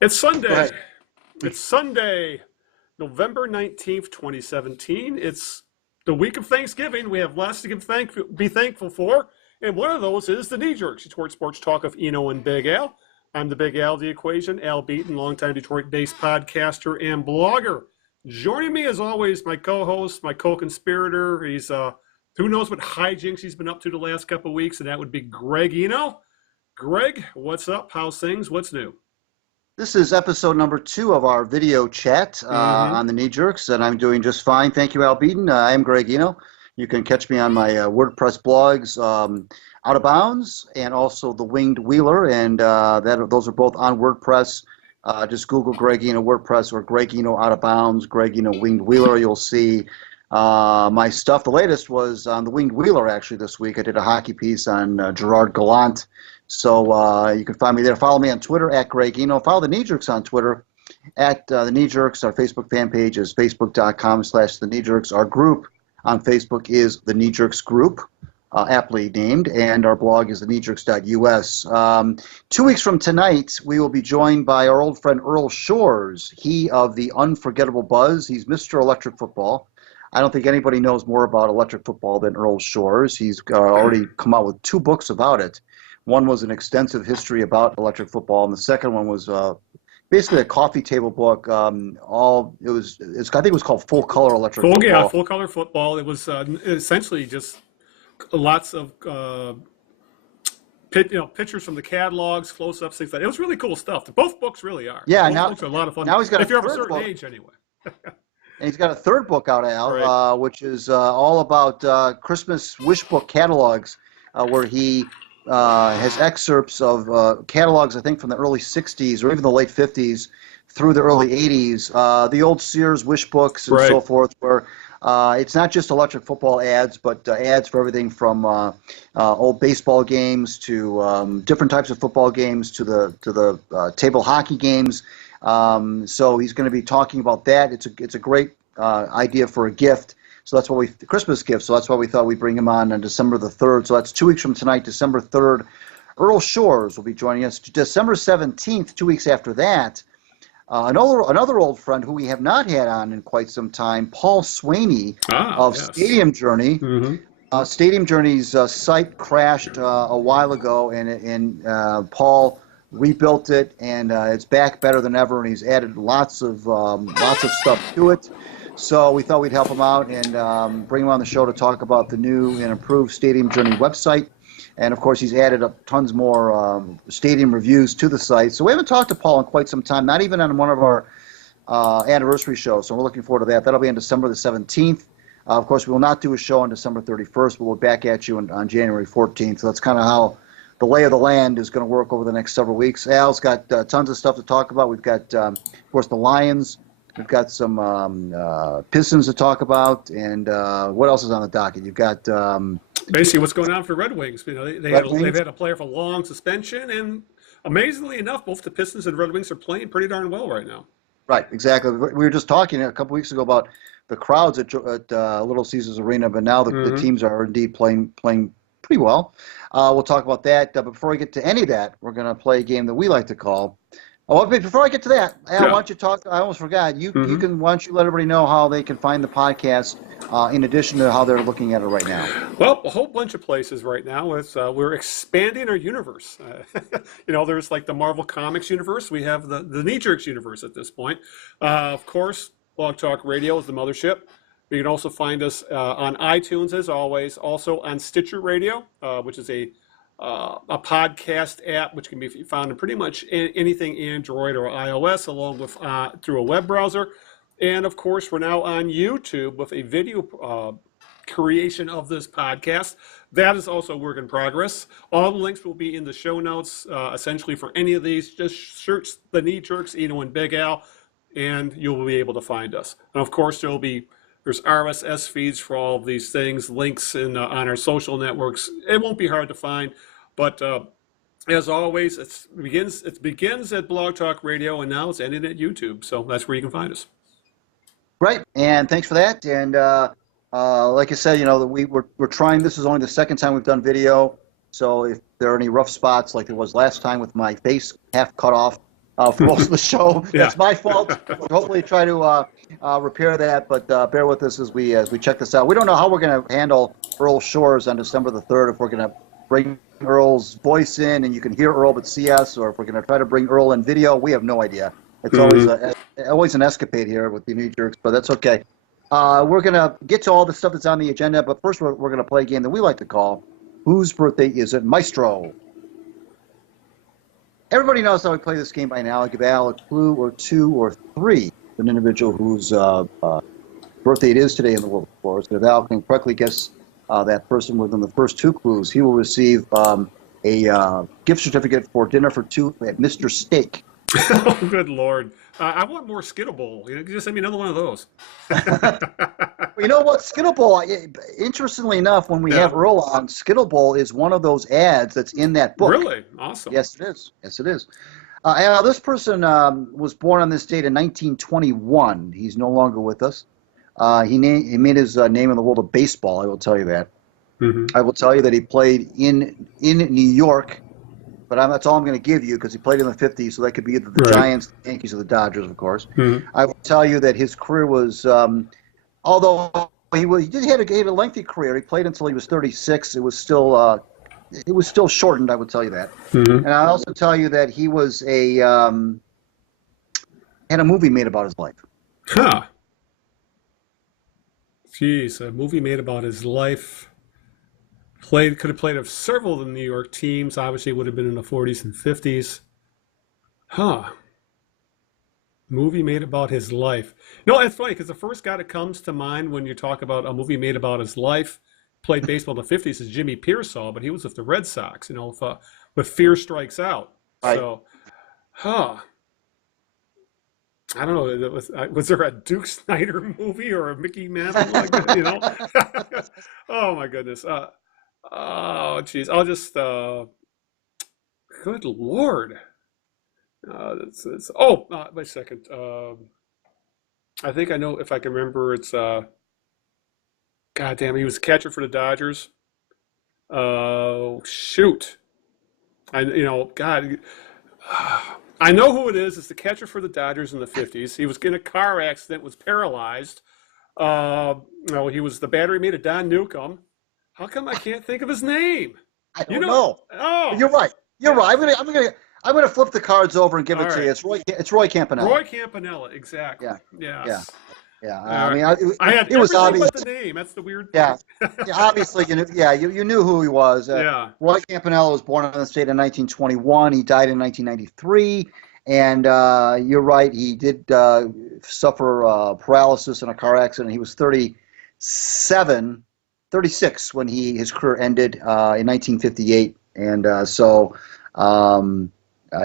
It's Sunday. It's Sunday, November 19th, 2017. It's the week of Thanksgiving. We have lots to be thankful for. And one of those is the Knee Jerks, Detroit sports talk of Eno and Big Al. I'm the Big Al, the equation, Al Beaton, longtime Detroit-based podcaster and blogger. Joining me, as always, my co-host, my co-conspirator. He's, who knows what hijinks he's been up to the last couple of weeks, and that would be Eno. Greg, what's up? How's things? What's new? This is episode number 2 of our video chat on the Knee Jerks, and I'm doing just fine. Thank you, Al Beaton. I am Eno. You can catch me on my WordPress blogs, Out of Bounds, and also The Winged Wheeler, and those are both on WordPress. Just Google Eno WordPress or Eno Out of Bounds, Eno Winged Wheeler. You'll see my stuff. The latest was on The Winged Wheeler, actually, this week. I did a hockey piece on Gerard Gallant. So you can find me there. Follow me on Twitter at Eno. Follow the Knee Jerks on Twitter at the Knee Jerks. Our Facebook fan page is facebook.com/the Knee Jerks. Our group on Facebook is the Knee Jerks Group, aptly named, and our blog is thekneejerks.us. 2 weeks from tonight, we will be joined by our old friend Earl Shores. He of the Unforgettable Buzz. He's Mr. Electric Football. I don't think anybody knows more about electric football than Earl Shores. He's already come out with 2 books about it. One was an extensive history about electric football, and the second one was basically a coffee table book. I think it was called Full Color Electric Football. Yeah, Full Color Football. It was essentially just lots of pictures from the catalogs, close-ups, things like that. It was really cool stuff. Both books really are. Yeah, both books are a lot of fun. Now he's got if you're of a third certain book. age, anyway. And he's got a third book out, Al, right. Which is all about Christmas wish book catalogs, where he has excerpts of catalogs, I think, from the early 60s or even the late 50s through the early 80s, the old Sears wish books and so forth, where it's not just electric football ads, but ads for everything from old baseball games to different types of football games to the table hockey games. So he's going to be talking about that. It's a great idea for a gift. So that's what Christmas gift. So that's why we thought we'd bring him on December the 3rd. So that's 2 weeks from tonight, December 3rd. Earl Shores will be joining us. December 17th, 2 weeks after that, another old friend who we have not had on in quite some time, Paul Swaney of Stadium Journey. Stadium Journey's site crashed a while ago, and Paul rebuilt it, and it's back better than ever, and he's added lots of stuff to it. So we thought we'd help him out and bring him on the show to talk about the new and improved Stadium Journey website. And, of course, he's added up tons more stadium reviews to the site. So we haven't talked to Paul in quite some time, not even on one of our anniversary shows. So we're looking forward to that. That'll be on December the 17th. Of course, we will not do a show on December 31st, but we'll be back at you on January 14th. So that's kind of how the lay of the land is going to work over the next several weeks. Al's got tons of stuff to talk about. We've got, of course, the Lions. We've got some Pistons to talk about, and what else is on the docket? You've got basically what's going on for Red Wings. They've had a player for long suspension, and amazingly enough, both the Pistons and Red Wings are playing pretty darn well right now. Right, exactly. We were just talking a couple weeks ago about the crowds at Little Caesars Arena, but now the teams are indeed playing pretty well. We'll talk about that. But before we get to any of that, we're going to play a game that we like to call. Oh, before I get to that, Al, why don't you talk? I almost forgot. Why don't you let everybody know how they can find the podcast in addition to how they're looking at it right now? Well, a whole bunch of places right now. We're expanding our universe. There's like the Marvel Comics universe. We have the Knee Jerks universe at this point. Of course, Blog Talk Radio is the mothership. You can also find us on iTunes, as always. Also on Stitcher Radio, which is a podcast app which can be found in pretty much anything Android or iOS, along with through a web browser. And of course, we're now on YouTube with a video creation of this podcast. That is also a work in progress. All the links will be in the show notes. Essentially, for any of these, just search the Knee Jerks, Eno and Big Al, and you'll be able to find us. And of course, there's RSS feeds for all of these things, links on our social networks. It won't be hard to find. But as always, it begins at Blog Talk Radio, and now it's ending at YouTube. So that's where you can find us. Right, and thanks for that. And like I said, we're trying. This is only the second time we've done video. So if there are any rough spots, like there was last time with my face half cut off, for most of the show. Yeah. That's my fault. We'll hopefully try to repair that, but bear with us as we check this out. We don't know how we're going to handle Earl Shores on December the 3rd, if we're going to bring Earl's voice in and you can hear Earl but see us, or if we're going to try to bring Earl in video. We have no idea. It's always an escapade here with the New Jerks, but that's okay. We're going to get to all the stuff that's on the agenda, but first we're going to play a game that we like to call Whose Birthday Is It, Maestro? Everybody knows how we play this game by now. I give Al a clue or two or three, an individual whose birthday it is today in the world, of course. If Al can correctly guess that person within the first two clues, he will receive a gift certificate for dinner for two at Mr. Steak. Oh, good Lord. I want more Skittle Bowl. You know, just send me another one of those. You know what? Skittle Bowl, interestingly enough, when we have Earl on, Skittle Bowl is one of those ads that's in that book. Really? Awesome. Yes, it is. Yes, it is. This person was born on this date in 1921. He's no longer with us. He made his name in the world of baseball, I will tell you that. Mm-hmm. I will tell you that he played in New York, but that's all I'm going to give you because he played in the 50s, so that could be either the Giants, the Yankees, or the Dodgers, of course. Mm-hmm. I will tell you that his career was, although he had a lengthy career, he played until he was 36. It was still shortened, I would tell you that. Mm-hmm. And I also tell you that he was had a movie made about his life. Huh. Jeez, a movie made about his life. Could have played of several of the New York teams. Obviously, would have been in the 40s and 50s. Huh. Movie made about his life. No, it's funny because the first guy that comes to mind when you talk about a movie made about his life, played baseball in the 50s, is Jimmy Pearsall, but he was with the Red Sox, you know, with Fear Strikes Out. Right. So, I don't know. Was there a Duke Snider movie or a Mickey Mantle? You know? Oh, my goodness. Oh, geez. I'll just, good Lord. Wait a second. I think I know if I can remember. It's, God damn, he was a catcher for the Dodgers. Shoot. God. I know who it is. It's the catcher for the Dodgers in the 50s. He was in a car accident, was paralyzed. He was the batter he made of Don Newcomb. How come I can't think of his name? I don't know. Oh, you're right. You're right. I'm gonna flip the cards over and give it to you. It's Roy Campanella. Roy Campanella, exactly. Yeah. Yes. Yeah. It was obvious. But the name. That's the weird thing. Yeah. Obviously, you knew who he was. Roy Campanella was born in the state in 1921. He died in 1993. And you're right. He did suffer paralysis in a car accident. He was 36 when his career ended in 1958, and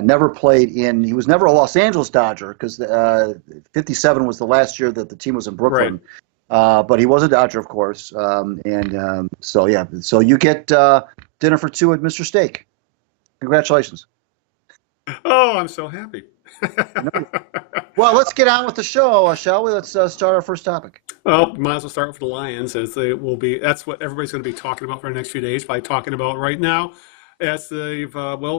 never played in. He was never a Los Angeles Dodger because 57 was the last year that the team was in Brooklyn. Right. But he was a Dodger, of course, So you get dinner for two at Mr. Steak. Congratulations. Oh, I'm so happy. Well, let's get on with the show, shall we? Let's start our first topic. Well, might as well start with the Lions, as they will be. That's what everybody's going to be talking about for the next few days. By talking about right now, as they've they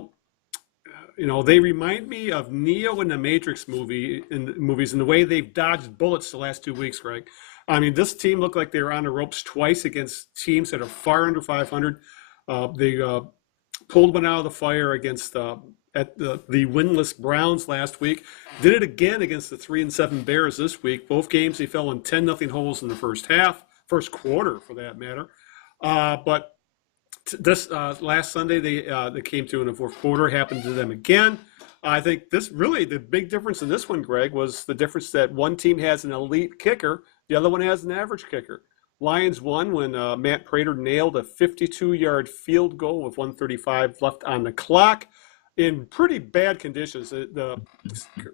remind me of Neo in the Matrix movies and the way they've dodged bullets the last 2 weeks, Greg. I mean, this team looked like they were on the ropes twice against teams that are far under 500. They pulled one out of the fire against the winless Browns last week. Did it again against the 3-7 Bears this week. Both games they fell in 10-0 holes in the first quarter for that matter. But this last Sunday they came to in the fourth quarter. Happened to them again. I think the big difference in this one, Greg, was the difference that one team has an elite kicker, the other one has an average kicker. Lions won when Matt Prater nailed a 52-yard field goal with 1:35 left on the clock. In pretty bad conditions.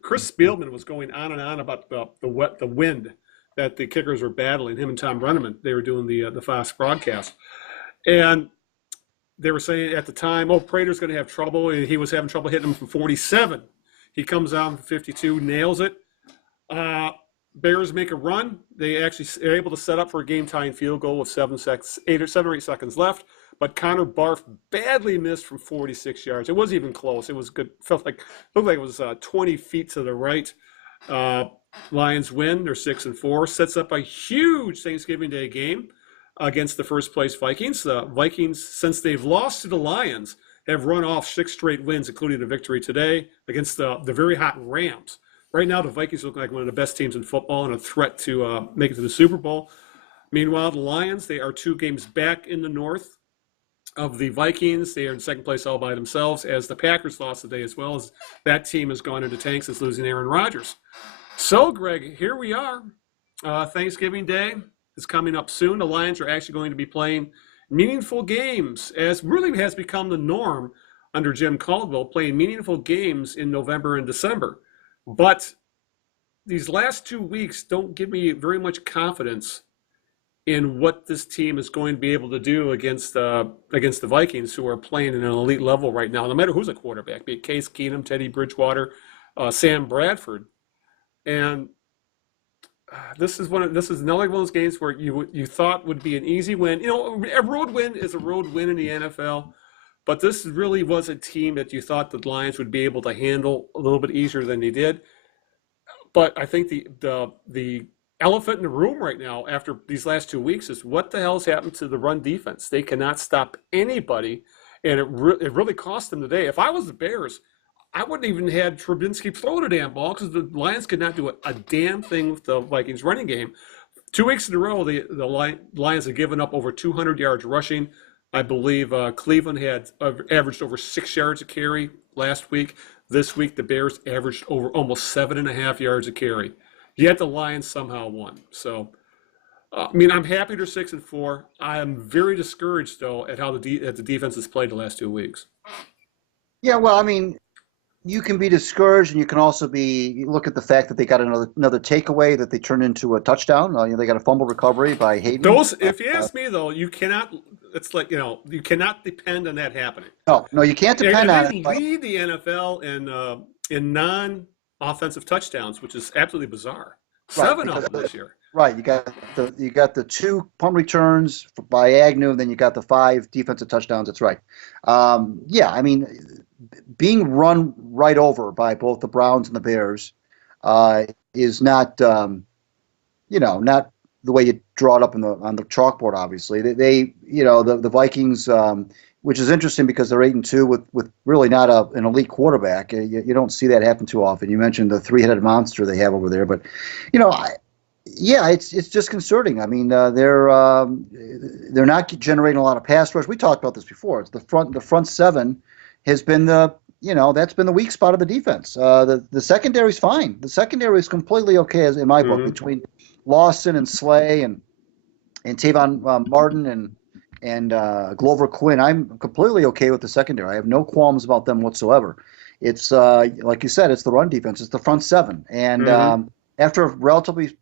Chris Spielman was going on and on about the wind that the kickers were battling. Him and Tom Brenneman, they were doing the fast broadcast, and they were saying at the time, Prater's going to have trouble, and he was having trouble hitting him from 47. He comes out from 52, nails it. Bears make a run. They actually are able to set up for a game-tying field goal with 7 or 8 seconds left. but Connor Barth badly missed from 46 yards. It wasn't even close. It was good. Looked like it was 20 feet to the right. Lions win. They're 6-4. Sets up a huge Thanksgiving Day game against the first place Vikings. The Vikings, since they've lost to the Lions, have run off 6 straight wins, including a victory today against the very hot Rams. Right now, the Vikings look like one of the best teams in football and a threat to make it to the Super Bowl. Meanwhile, the Lions, they are 2 games back in the north of the Vikings. They are in second place all by themselves, as the Packers lost today, as well as that team has gone into tanks since losing Aaron Rodgers. So, Greg, here we are. Thanksgiving Day is coming up soon. The Lions are actually going to be playing meaningful games, as really has become the norm under Jim Caldwell, playing meaningful games in November and December. But these last 2 weeks don't give me very much confidence in what this team is going to be able to do against the Vikings, who are playing at an elite level right now, no matter who's a quarterback, be it Case Keenum, Teddy Bridgewater, Sam Bradford. And this is another one of those games where you thought would be an easy win. You know, a road win is a road win in the NFL, but this really was a team that you thought the Lions would be able to handle a little bit easier than they did. But I think the elephant in the room right now after these last 2 weeks is what the hell's happened to the run defense. They cannot stop anybody, and it really cost them today. If I was the Bears, I wouldn't even had Trubinsky throw the damn ball, because the Lions could not do a damn thing with the Vikings running game. 2 weeks in a row, the Lions have given up over 200 yards rushing. I believe Cleveland had averaged over 6 yards a carry last week. This week, the Bears averaged over almost 7.5 yards a carry. Yet the Lions somehow won. So, I'm happy they're 6-4. I am very discouraged, though, at how the defense has played the last 2 weeks. Yeah, well, you can be discouraged, and you can also look at the fact that they got another takeaway that they turned into a touchdown. They got a fumble recovery by Hayden. If you ask me, though, you cannot. It's like, you cannot depend on that happening. No, you can't depend on it. They lead the NFL in non-offensive touchdowns, which is absolutely bizarre. Right, 7 of them this year. Right, you got the 2 punt returns by Agnew, and then you got the 5 defensive touchdowns. That's right. Being run right over by both the Browns and the Bears is not, not the way you draw it up on the chalkboard. Obviously, the Vikings, which is interesting because they're 8-2 with really not an elite quarterback. You don't see that happen too often. You mentioned the 3-headed monster they have over there, but it's disconcerting. They're not generating a lot of pass rush. We talked about this before. It's the front 7 has been that's been the weak spot of the defense. The secondary's fine. The secondary is completely okay, in my book, between Lawson and Slay and Tavon Martin and Glover Quinn. I'm completely okay with the secondary. I have no qualms about them whatsoever. It's like you said, it's the run defense. It's the front 7. And after a relatively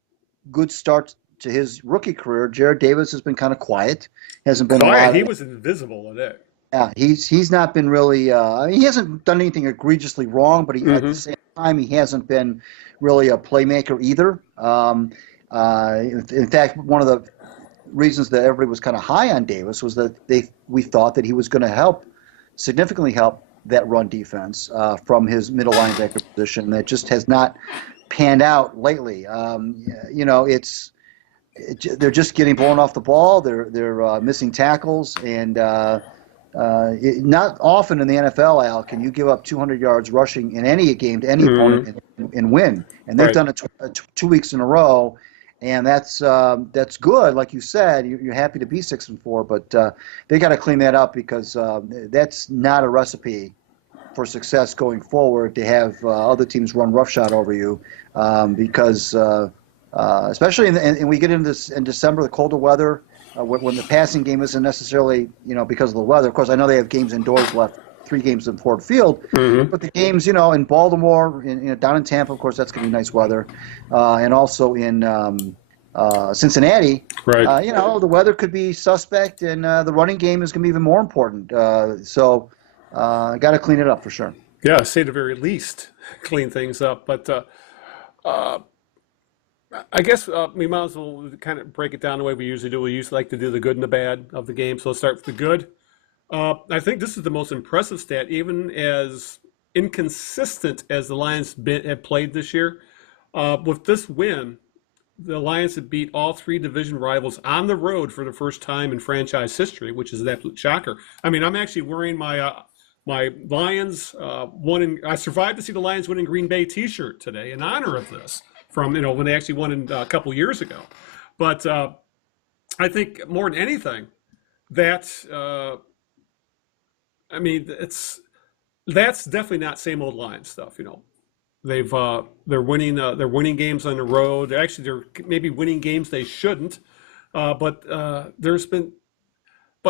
good start to his rookie career, Jared Davis has been kind of quiet. Hasn't been quiet. He was invisible today. Yeah, he's not been really. He hasn't done anything egregiously wrong, but at the same time, he hasn't been really a playmaker either. In fact, one of the reasons that everybody was kind of high on Davis was that we thought that he was going to significantly help that run defense from his middle linebacker position. That just has not panned out lately. They're just getting blown off the ball. They're missing tackles, and not often in the NFL, Al, can you give up 200 yards rushing in any game to any opponent and win. And they've done it 2 weeks in a row, and that's good. Like you said, you're happy to be 6-4, but they got to clean that up, because that's not a recipe for success going forward, to have other teams run roughshod over you, because especially and we get into this in December, the colder weather. When the passing game isn't necessarily, because of the weather. Of course, I know they have games indoors left, 3 games in Ford Field, but the games, in Baltimore, down in Tampa, of course, that's going to be nice weather, and also in Cincinnati, right? The weather could be suspect, and the running game is going to be even more important. So, got to clean it up for sure. Yeah, say the very least, clean things up, but. I guess we might as well kind of break it down the way we usually do. We usually like to do the good and the bad of the game. So let's start with the good. I think this is the most impressive stat, even as inconsistent as the Lions have played this year. With this win, the Lions have beat all three division rivals on the road for the first time in franchise history, which is an absolute shocker. I mean, I'm actually wearing my Lions I survived to see the Lions win in Green Bay T-shirt today in honor of this from when they actually won a couple years ago. But I think more than anything, that I mean, that's definitely not same old Lions stuff. They're winning games on the road. They're maybe winning games they shouldn't. But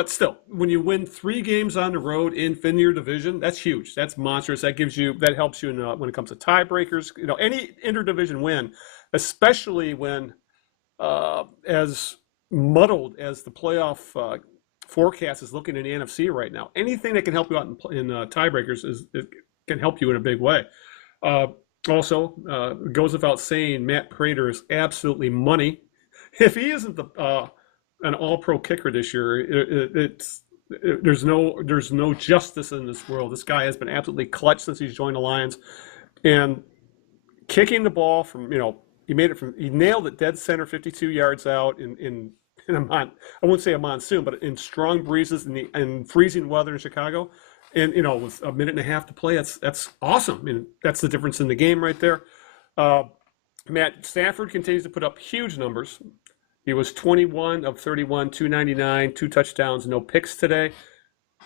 still, when you win 3 games on the road in your division, that's huge. That's monstrous. That helps you when it comes to tiebreakers. Any interdivision win, especially when as muddled as the playoff forecast is looking in the NFC right now. Anything that can help you out in tiebreakers can help you in a big way. Also, goes without saying, Matt Prater is absolutely money. If he isn't an All-Pro kicker this year, there's no justice in this world. This guy has been absolutely clutch since he's joined the Lions, and kicking the ball from he nailed it dead center, 52 yards out in I won't say a monsoon, but in strong breezes and freezing weather in Chicago. And, with a minute and a half to play, that's awesome. I mean, that's the difference in the game right there. Matt Stafford continues to put up huge numbers. He was 21 of 31, 299, 2 touchdowns, no picks today.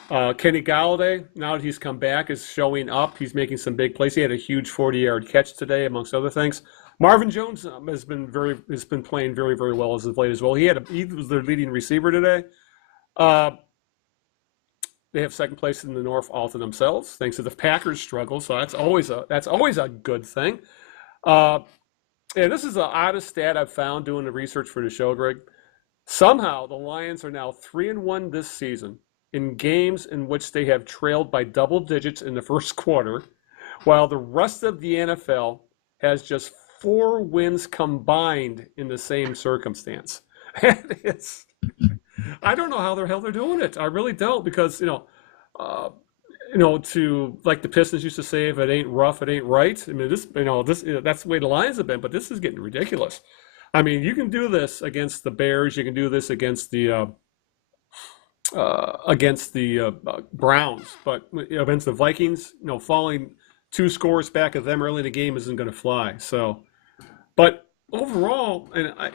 Kenny Golladay, now that he's come back, is showing up. He's making some big plays. He had a huge 40-yard catch today, amongst other things. Marvin Jones has been playing very, very well as of late as well. He was their leading receiver today. They have second place in the North all to themselves, thanks to the Packers' struggle. So that's always a good thing. And this is the oddest stat I've found doing the research for the show, Greg. Somehow the Lions are now 3-1 this season in games in which they have trailed by double digits in the first quarter, while the rest of the NFL has just 4 wins combined in the same circumstance. I don't know how the hell they're doing it. I really don't, because to like the Pistons used to say, if it ain't rough, it ain't right. I mean, that's the way the Lions have been, but this is getting ridiculous. I mean, you can do this against the Bears, you can do this against the Browns, but against the Vikings, falling 2 scores back of them early in the game isn't going to fly. So, but overall, and I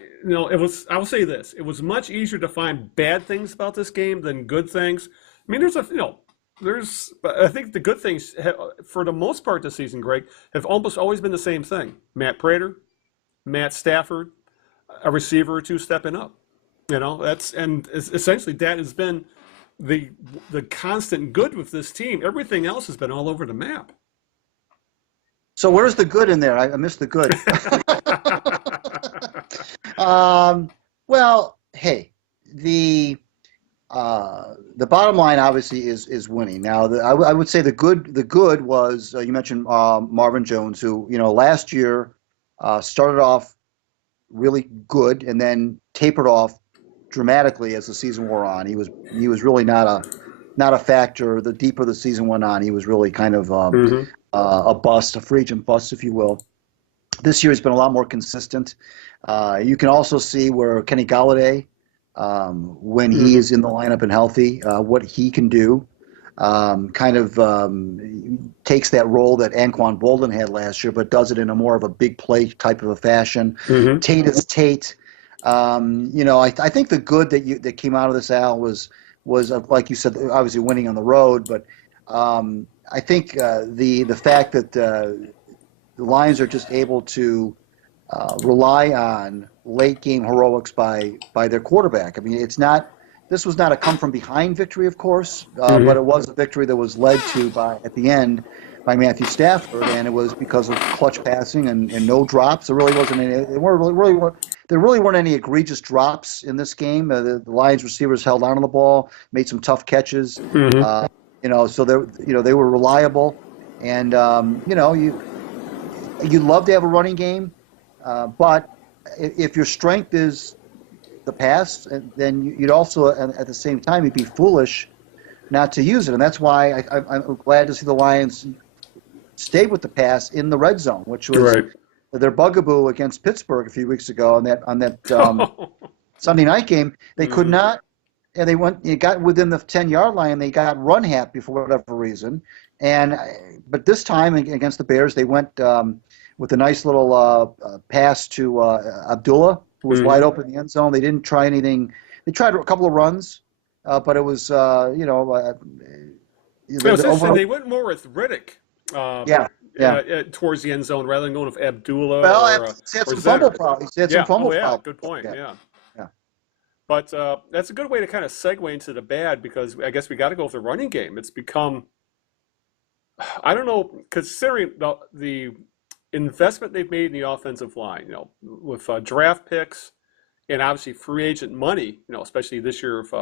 will say this: it was much easier to find bad things about this game than good things. I mean, I think the good things, for the most part this season, Greg, have almost always been the same thing. Matt Prater, Matt Stafford, a receiver or 2 stepping up. Essentially that has been the constant good with this team. Everything else has been all over the map. So where's the good in there? I missed the good. Well, hey, the bottom line obviously is winning. Now, I would say the good was you mentioned Marvin Jones, who last year started off really good and then tapered off dramatically as the season wore on. He was really not a factor. The deeper the season went on, he was really kind of a bust, a free agent bust, if you will. This year has been a lot more consistent. You can also see where Kenny Golladay, when he is in the lineup and healthy, what he can do. Takes that role that Anquan Bolden had last year, but does it in a more of a big play type of a fashion. Tate is Tate. I think the good that came out of this, Al, was like you said, obviously winning on the road, but I think the fact that the Lions are just able to rely on late game heroics by their quarterback. I mean, this was not a come from behind victory, of course, but it was a victory that was led to at the end by Matthew Stafford, and it was because of clutch passing and no drops. There really wasn't any. There really weren't any egregious drops in this game. The Lions receivers held on to the ball, made some tough catches. So they were reliable, and you'd love to have a running game, but if your strength is the pass, then you'd also, at the same time, you'd be foolish not to use it, and that's why I'm glad to see the Lions stay with the pass in the red zone, which was Right. their bugaboo against Pittsburgh a few weeks ago on that Sunday night game. They could not, and they got within the 10-yard line. They got run happy for whatever reason, but this time against the Bears, they went with a nice little pass to Abdullah, who was wide open in the end zone. They didn't try anything. They tried a couple of runs, but it was They went more with Riddick. Yeah. Towards the end zone rather than going with Abdullah. Well, or he had or some fumble Zetter. problems. He had some fumble problems. Good point. Yeah. Yeah. But that's a good way to kind of segue into the bad because I guess we got to go with the running game. It's become, I don't know, considering the investment they've made in the offensive line, with draft picks and obviously free agent money, especially this year of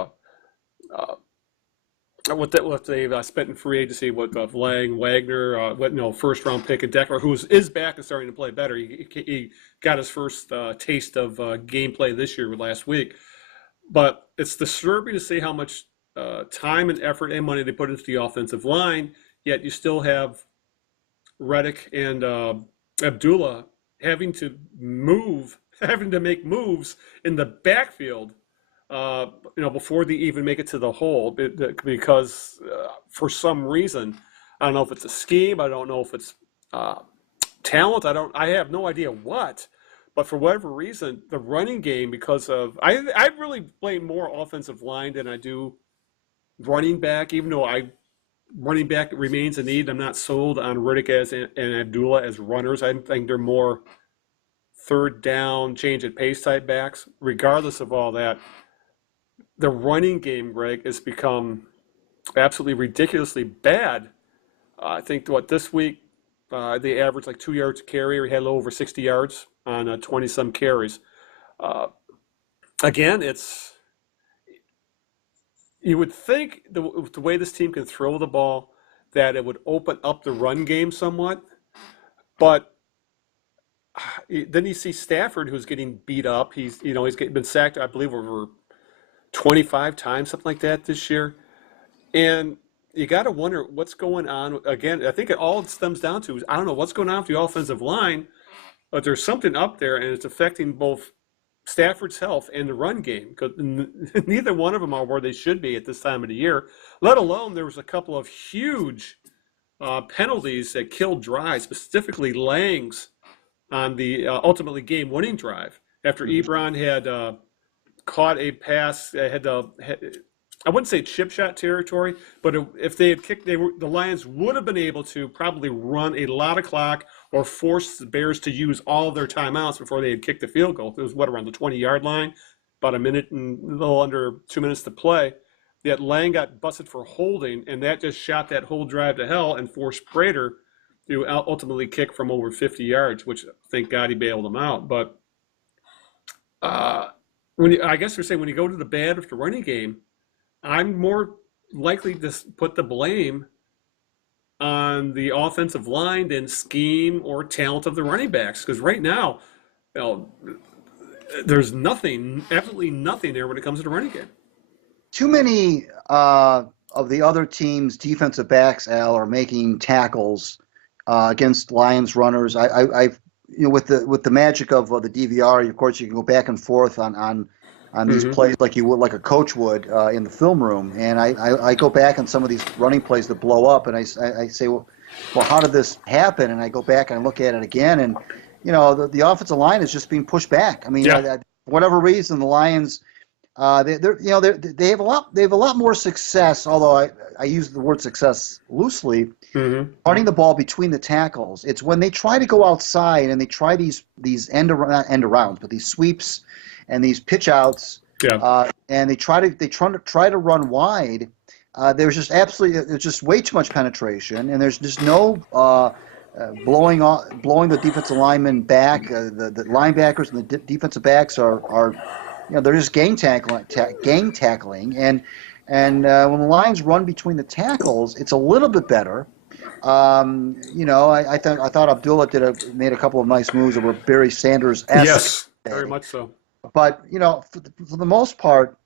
what they've spent in free agency with Lang, Wagner, first round pick and Decker, who is back and starting to play better. He got his first taste of gameplay this year last week. But it's disturbing to see how much time and effort and money they put into the offensive line, yet you still have Reddick and Abdullah having to make moves in the backfield, before they even make it to the hole, because for some reason, I don't know if it's a scheme, I don't know if it's talent, I have no idea what. But for whatever reason, the running game, because of I really blame more offensive line than I do running back. Even though running back remains a need, I'm not sold on Riddick and Abdullah as runners. I think they're more third down, change at pace type backs. Regardless of all that, the running game, Greg, has become absolutely ridiculously bad. I think this week they averaged like 2 yards a carry, or he had a little over 60 yards on 20-some carries. Again, you would think the way this team can throw the ball that it would open up the run game somewhat, but then you see Stafford, who's getting beat up. He's been sacked, I believe, over 25 times, something like that this year, and you got to wonder what's going on. Again, I think it all stems down to I don't know what's going on with the offensive line. But there's something up there, and it's affecting both Stafford's health and the run game, because neither one of them are where they should be at this time of the year, let alone there was a couple of huge penalties that killed drives, specifically Lang's on the ultimately game-winning drive after Ebron had caught a pass, I wouldn't say chip shot territory, but if they had kicked, the Lions would have been able to probably run a lot of clock or force the Bears to use all of their timeouts before they had kicked the field goal. It was around the 20-yard line, about a minute and a little under 2 minutes to play. Yet Lang got busted for holding, and that just shot that whole drive to hell and forced Prater to ultimately kick from over 50 yards, which thank God he bailed him out. But I guess we're saying when you go to the bad of the running game, I'm more likely to put the blame on the offensive line than scheme or talent of the running backs. Because right now, there's absolutely nothing there when it comes to the running game. Too many of the other team's defensive backs, Al, are making tackles against Lions runners. With the magic of the DVR, of course, you can go back and forth on these plays like you would, like a coach would in the film room. And I go back on some of these running plays that blow up, and I say, well, how did this happen? And I go back and I look at it again, and the offensive line is just being pushed back. I mean, for whatever reason, the Lions they have a lot more success. Although I use the word success loosely, running the ball between the tackles. It's when they try to go outside and they try these not end arounds, but these sweeps and these pitch outs, and they try to run wide. There's just way too much penetration, and there's just no blowing the defensive linemen back. The linebackers and the defensive backs are they're just gang tackling, and when the Lions run between the tackles, it's a little bit better. I thought Abdullah made a couple of nice moves that were Barry Sanders-esque. Yes, very much so. But for the most part,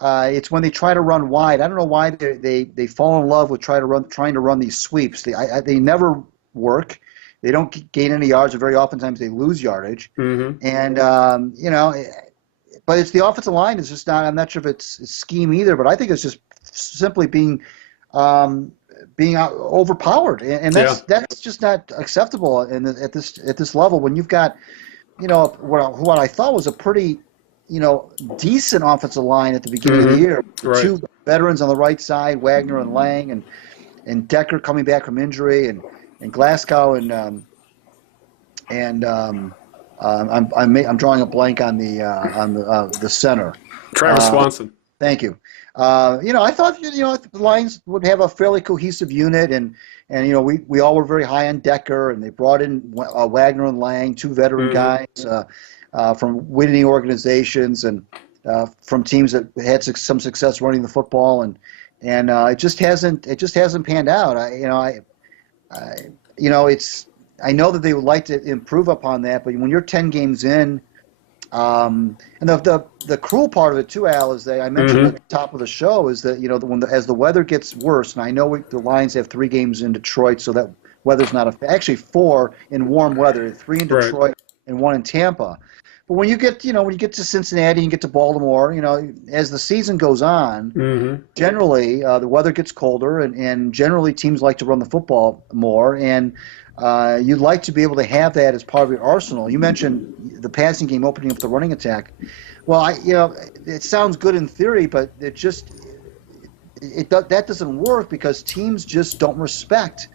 It's when they try to run wide. I don't know why they fall in love with trying to run these sweeps. They never work. They don't gain any yards, or very oftentimes they lose yardage. Mm-hmm. And but it's the offensive line is just not. I'm not sure if it's scheme either, but I think it's just simply being overpowered, and that's just not acceptable at this level when you've got what I thought was a pretty decent offensive line at the beginning of the year. Right. Two veterans on the right side, Wagner and Lang, and Decker coming back from injury, and Glasgow I'm drawing a blank on the center. Travis Swanson. Thank you. I thought the Lions would have a fairly cohesive unit, and we all were very high on Decker, and they brought in Wagner and Lang, two veteran guys from winning organizations and from teams that had some success running the football, and it just hasn't panned out. I know that they would like to improve upon that, but when you're 10 games in, and the cruel part of it too, Al, is that I mentioned at the top of the show is that as the weather gets worse, and I know the Lions have 3 games in Detroit, so that weather's not actually 4 in warm weather, 3 in Detroit and 1 in Tampa. But when you get to Cincinnati and get to Baltimore, as the season goes on, generally the weather gets colder, and generally teams like to run the football more, and you'd like to be able to have that as part of your arsenal. You mentioned the passing game opening up the running attack. Well, it sounds good in theory, but that doesn't work because teams just don't respect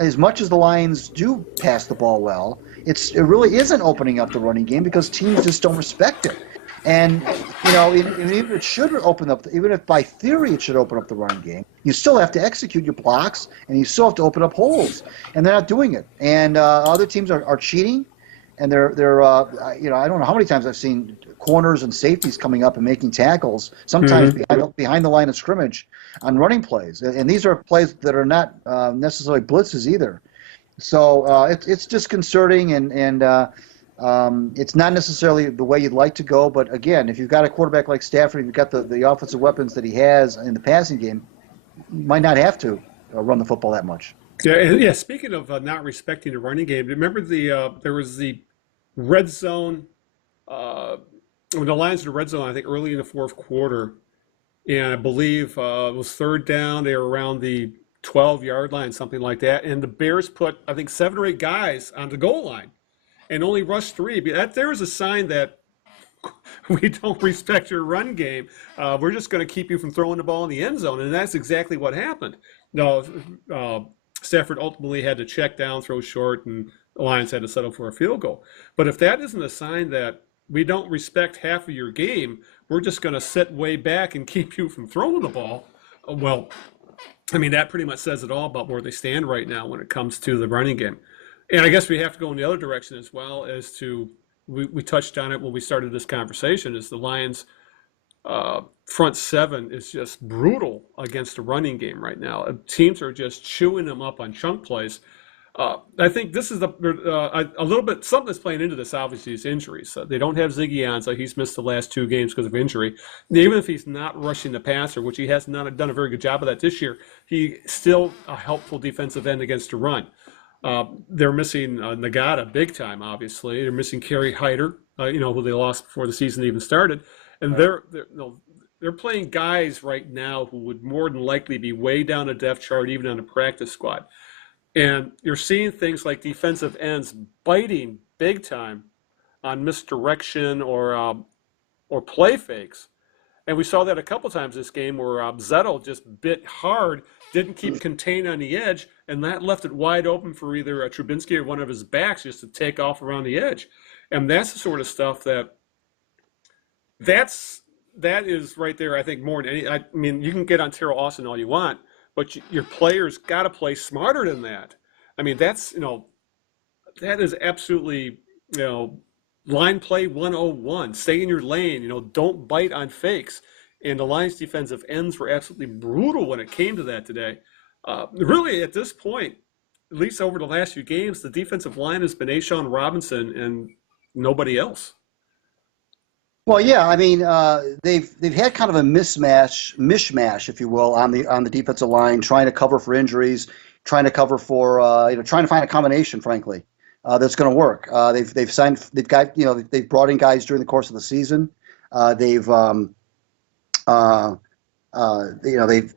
as much as the Lions do pass the ball well. It really isn't opening up the running game because teams just don't respect it. And even if it should open up, even if by theory it should open up the running game, you still have to execute your blocks, and you still have to open up holes, and they're not doing it. And other teams are cheating, and they're I don't know how many times I've seen corners and safeties coming up and making tackles, sometimes behind the line of scrimmage on running plays, and these are plays that are not necessarily blitzes either. So it's disconcerting, and it's not necessarily the way you'd like to go, but again, if you've got a quarterback like Stafford, you've got the offensive weapons that he has in the passing game, you might not have to run the football that much. Yeah. Speaking of not respecting the running game, remember there was the red zone when the Lions were red zone, I think early in the fourth quarter, and I believe it was third down. They were around the 12-yard line, something like that, and the Bears put I think 7 or 8 guys on the goal line and only rushed 3. There is a sign that we don't respect your run game. We're just going to keep you from throwing the ball in the end zone, and that's exactly what happened. No, Stafford ultimately had to check down, throw short, and the Lions had to settle for a field goal. But if that isn't a sign that we don't respect half of your game, we're just going to sit way back and keep you from throwing the ball, well, I mean, that pretty much says it all about where they stand right now when it comes to the running game. And I guess we have to go in the other direction as well as to, we touched on it when we started this conversation, is the Lions' front 7 is just brutal against the running game right now. Teams are just chewing them up on chunk plays. I think this is a little bit, something that's playing into this obviously is injuries. They don't have Ziggy Ansah. He's missed the last 2 games because of injury. Even if he's not rushing the passer, which he has not done a very good job of that this year, he's still a helpful defensive end against the run. They're missing Nagata big time, obviously. They're missing Kerry Hyder, who they lost before the season even started. And they're playing guys right now who would more than likely be way down the depth chart, even on the practice squad. And you're seeing things like defensive ends biting big time on misdirection or play fakes. And we saw that a couple times this game where Zettel just bit hard, didn't keep contained on the edge, and that left it wide open for either Trubinsky or one of his backs just to take off around the edge. And that's the sort of stuff that is right there, I think, more than any. I mean, you can get on Terrell Austin all you want, but your players got to play smarter than that. I mean, that is absolutely, line play 101. Stay in your lane, don't bite on fakes. And the Lions defensive ends were absolutely brutal when it came to that today. Really, at this point, at least over the last few games, the defensive line has been A'Shawn Robinson and nobody else. Well, yeah, I mean, they've had kind of a mishmash, if you will, on the defensive line, trying to cover for injuries, trying to cover for trying to find a combination, frankly, that's going to work. They've brought in guys during the course of the season. They've uh, they've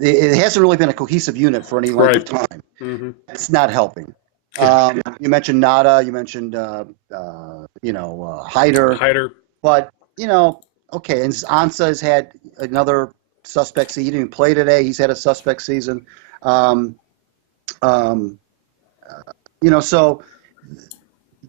it hasn't really been a cohesive unit for any length of Right. time. Mm-hmm. It's not helping. Yeah. You mentioned Nada, you mentioned Hyder. Hyder. But, okay, and Ansa has had another suspect season. He didn't even play today. He's had a suspect season. Um, um, so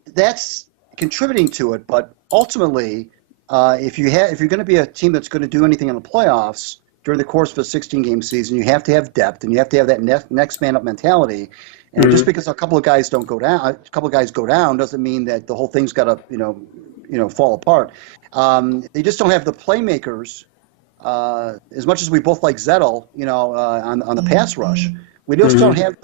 that's contributing to it. But ultimately, if you're going to be a team that's going to do anything in the playoffs during the course of a 16-game season, you have to have depth and you have to have that next man up mentality. And Mm-hmm. just because a couple of guys go down, doesn't mean that the whole thing's got to fall apart. They just don't have the playmakers. As much as we both like Zettel, on the pass rush, we just don't have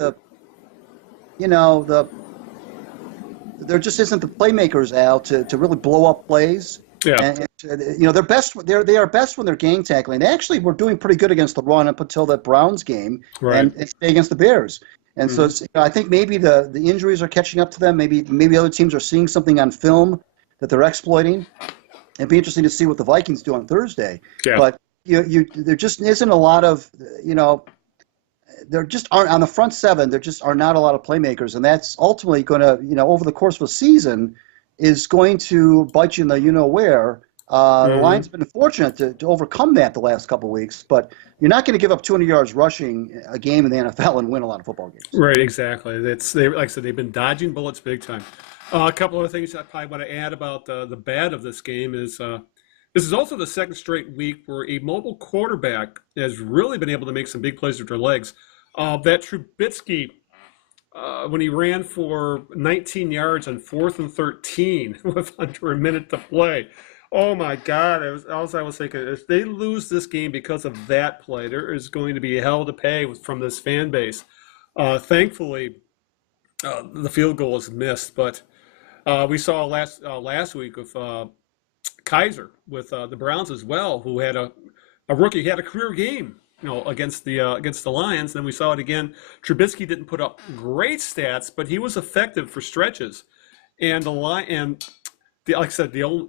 there just isn't the playmakers, Al, to really blow up plays. Yeah. And they are best when they're gang tackling. They actually were doing pretty good against the run up until that Browns game, Right. and stay against the Bears. And so I think maybe the injuries are catching up to them. Maybe other teams are seeing something on film that they're exploiting. It'd be interesting to see what the Vikings do on Thursday. Yeah. But there just isn't a lot of there just aren't on the front seven. There just are not a lot of playmakers, and that's ultimately going to over the course of a season is going to bite you in the where. The Lions have been fortunate to overcome that the last couple of weeks, but you're not going to give up 200 yards rushing a game in the NFL and win a lot of football games. Right, exactly. Like I said, they've been dodging bullets big time. A couple other things I probably want to add about the bad of this game is this is also the second straight week where a mobile quarterback has really been able to make some big plays with their legs. That Trubisky, when he ran for 19 yards on 4th and 13 with under a minute to play. Oh my God! I was thinking, if they lose this game because of that play, there is going to be hell to pay from this fan base. Thankfully, the field goal is missed, but we saw last week with Kaiser with the Browns as well, who had a rookie. He had a career game, against the Lions. Then we saw it again. Trubisky didn't put up great stats, but he was effective for stretches. And like I said, the only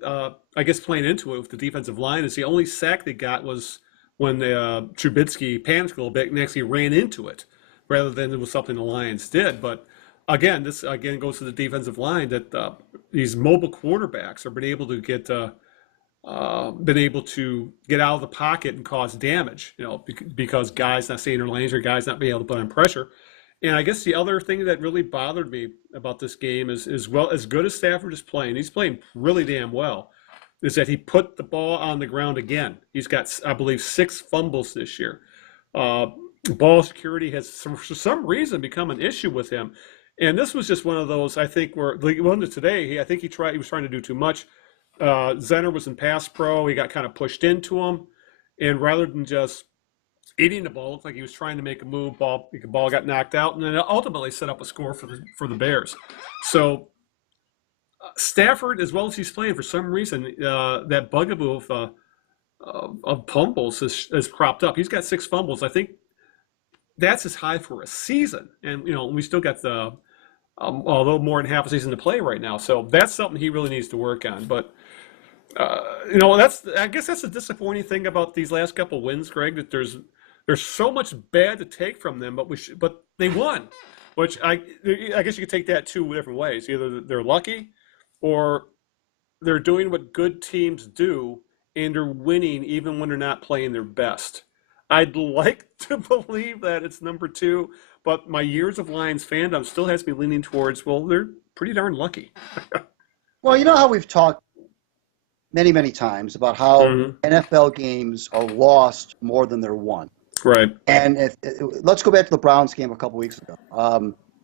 I guess playing into it with the defensive line is the only sack they got was when Trubisky panicked a little bit and actually ran into it, rather than it was something the Lions did. But again, this again goes to the defensive line that these mobile quarterbacks have been able to get out of the pocket and cause damage, because guys not staying in their lanes or guys not being able to put on pressure. And I guess the other thing that really bothered me about this game is well, as good as Stafford is playing, he's playing really damn well, is that he put the ball on the ground again. He's got, I believe, 6 fumbles this year. Ball security has, for some reason, become an issue with him. And this was just one of those, I think, where one of today, I think he was trying to do too much. Zenner was in pass pro. He got kind of pushed into him. And rather than just eating the ball, looked like he was trying to make a move. The ball got knocked out, and then ultimately set up a score for the Bears. So Stafford, as well as he's playing, for some reason, that bugaboo of fumbles has cropped up. He's got 6 fumbles. I think that's his high for a season, and we still got although more than half a season to play right now. So that's something he really needs to work on. But I guess that's the disappointing thing about these last couple wins, Greg. That there's so much bad to take from them, but they won, which I guess you could take that 2 different ways. Either they're lucky, or they're doing what good teams do and they're winning even when they're not playing their best. I'd like to believe that it's number 2, but my years of Lions fandom still has me leaning towards, well, they're pretty darn lucky. Well, you know how we've talked many, many times about how NFL games are lost more than they're won. Right. And let's go back to the Browns game a couple weeks ago.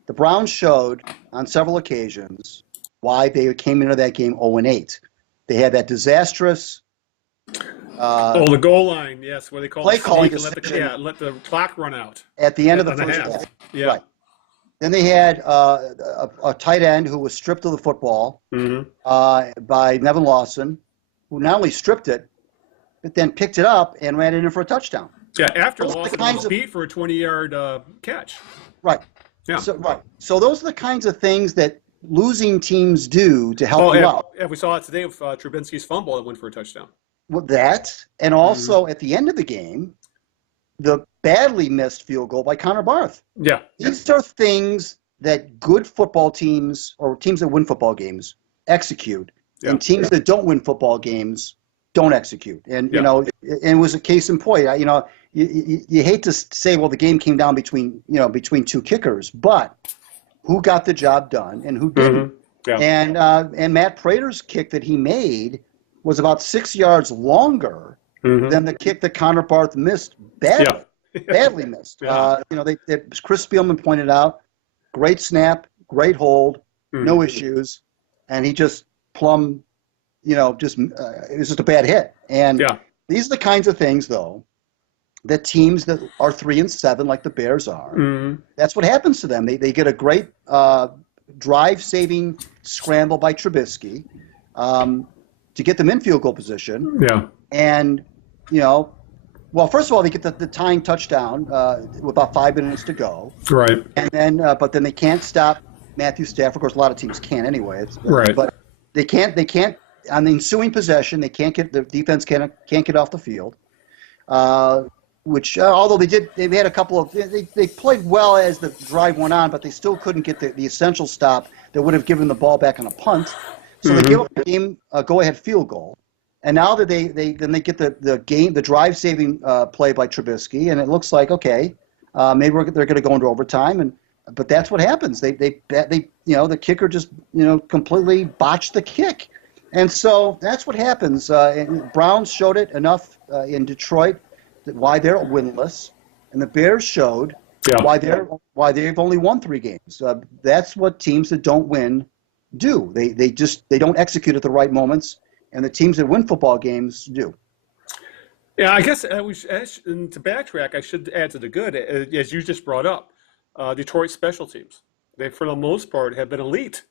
The Browns showed on several occasions why they came into that game 0-8. They had that disastrous the goal line, yes, where they call play it calling and let the clock run out at the end of the and a first half. half. Yeah. Right. Then they had a tight end who was stripped of the football by Nevin Lawson, who not only stripped it, but then picked it up and ran it in for a touchdown. Yeah, after Those are the Lawson kinds was of- beat for a 20-yard catch. Right. Yeah. So those are the kinds of things that losing teams do to help you out. And we saw it today with Trubinsky's fumble that went for a touchdown. With that, and also at the end of the game, the badly missed field goal by Connor Barth. Yeah. These are things that good football teams or teams that win football games execute, and teams that don't win football games don't execute. And it was a case in point. You hate to say, well, the game came down between two kickers, but who got the job done and who didn't? Yeah. And Matt Prater's kick that he made was about 6 yards longer than the kick that Connor Barth missed badly missed. Yeah. Chris Spielman pointed out, great snap, great hold, no issues, and he just it was just a bad hit. And these are the kinds of things, though, that teams that are 3-7, like the Bears are, that's what happens to them. They get a great drive-saving scramble by Trubisky to get them in field goal position. Yeah. And, well, first of all, they get the tying touchdown with about 5 minutes to go. Right. And then, but then they can't stop Matthew Stafford. Of course, a lot of teams can't anyway. Right. But they can't. On the ensuing possession, the defense can't get off the field. Which, although they had a couple of, they played well as the drive went on, but they still couldn't get the essential stop that would have given the ball back on a punt. So they gave up the game go-ahead field goal. And now that they get the drive-saving play by Trubisky, and it looks like, okay, maybe they're going to go into overtime, but that's what happens. The kicker just completely botched the kick, and so that's what happens. And Browns showed it enough in Detroit why they're winless, and the Bears showed why they've only won 3 games. That's what teams that don't win do. They don't execute at the right moments. And the teams that win football games do. Yeah, I guess to backtrack, I should add to the good, as you just brought up, Detroit special teams. They, for the most part, have been elite.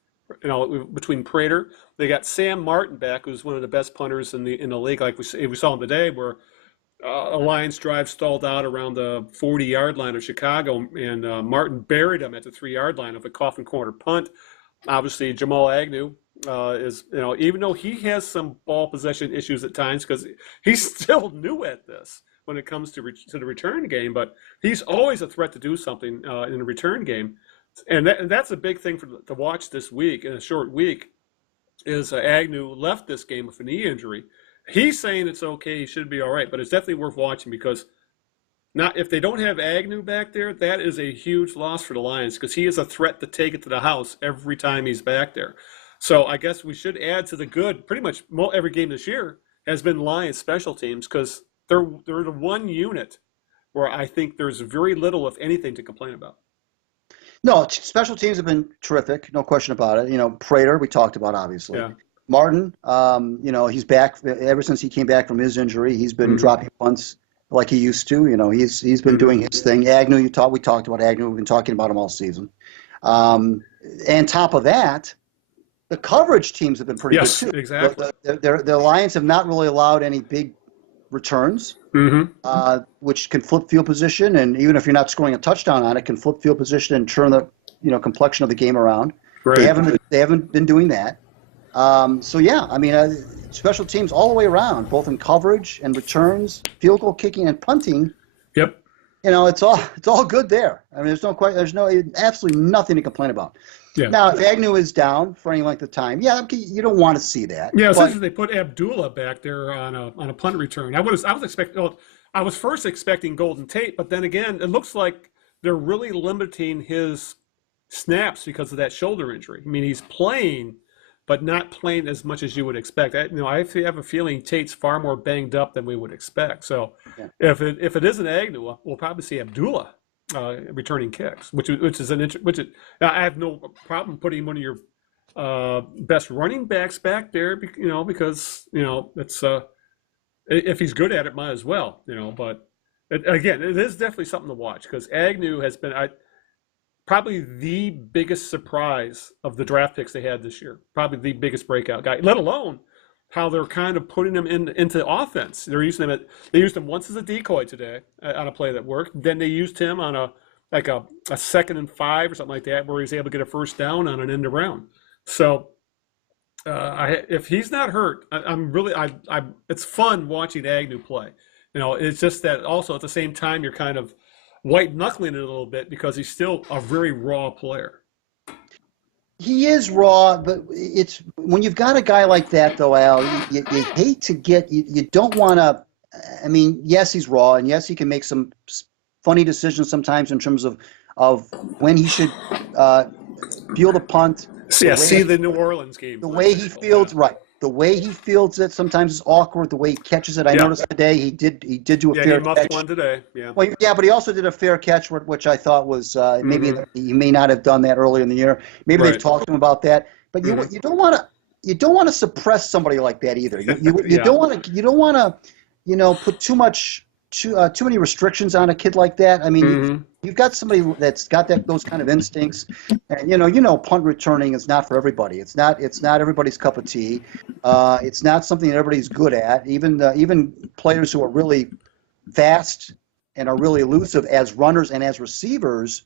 Between Prater, they got Sam Martin back, who's one of the best punters in the league. Like we saw him today, where a Lions drive stalled out around the 40-yard line of Chicago, and Martin buried him at the 3-yard line of a coffin corner punt. Obviously, Jamal Agnew is, even though he has some ball possession issues at times, because he's still new at this when it comes to the return game, but he's always a threat to do something in the return game. And that's a big thing to watch this week, in a short week, is Agnew left this game with a knee injury. He's saying it's okay, he should be all right, but it's definitely worth watching, because if they don't have Agnew back there, that is a huge loss for the Lions, because he is a threat to take it to the house every time he's back there. So I guess we should add to the good. Pretty much every game this year has been Lions special teams, because they're the one unit where I think there's very little, if anything, to complain about. No, special teams have been terrific, no question about it. Prater, we talked about, obviously. Yeah. Martin, he's back. Ever since he came back from his injury, he's been dropping punts like he used to. He's been doing his thing. Agnew, we talked about Agnew. We've been talking about him all season. And top of that, the coverage teams have been pretty good too. Exactly. The Lions have not really allowed any big returns, which can flip field position, and even if you're not scoring a touchdown on it, can flip field position and turn the complexion of the game around. Right. They haven't been doing that. Special teams all the way around, both in coverage and returns, field goal kicking and punting. Yep. It's all good there. There's absolutely nothing to complain about. Yeah. Now, if Agnew is down for any length of time, you don't want to see that. Yeah, essentially they put Abdullah back there on a punt return. I was first expecting Golden Tate, but then again, it looks like they're really limiting his snaps because of that shoulder injury. He's playing, but not playing as much as you would expect. I have a feeling Tate's far more banged up than we would expect. So if it isn't Agnew, we'll probably see Abdullah returning kicks, which I have no problem putting one of your best running backs back there, because it's if he's good at it, might as well, But again, it is definitely something to watch, because Agnew has been probably the biggest surprise of the draft picks they had this year. Probably the biggest breakout guy, let alone how they're kind of putting him into offense. They used him once as a decoy today on a play that worked. Then they used him on a 2nd and 5 or something like that, where he's able to get a first down on an end around. So if he's not hurt, it's fun watching Agnew play. It's just that also at the same time you're kind of white knuckling it a little bit because he's still a very raw player. He is raw, but it's when you've got a guy like that, though, Al, you hate to you don't want to. I mean, yes, he's raw, and yes, he can make some funny decisions sometimes in terms of when he should field a punt. See the New Orleans game. The way he fields, right. The way he fields it sometimes is awkward. The way he catches it, I noticed today he did do a fair catch. Yeah, he muffed one today. Yeah. Well, yeah, but he also did a fair catch, which I thought was maybe he may not have done that earlier in the year. Maybe they've talked to him about that. But you don't want to suppress somebody like that either. You don't want to put too many restrictions on a kid like that. I mean, you've got somebody that's got those kind of instincts, and punt returning is not for everybody. It's not everybody's cup of tea. It's not something that everybody's good at. Even players who are really fast and are really elusive as runners and as receivers,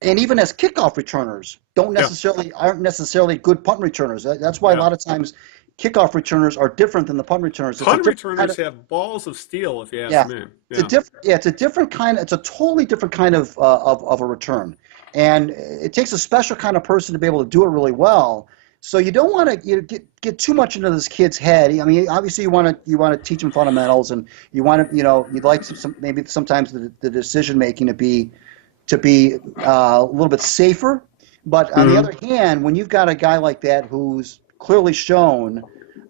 and even as kickoff returners, aren't necessarily good punt returners. That's why a lot of times kickoff returners are different than the punt returners. Punt returners have balls of steel, if you ask me. Yeah. It's a different kind. It's a totally different kind of a return, and it takes a special kind of person to be able to do it really well. So you don't want to get too much into this kid's head. I mean, obviously you want to teach him fundamentals, and you want to you'd like maybe sometimes the decision making to be a little bit safer. But on the other hand, when you've got a guy like that who's clearly shown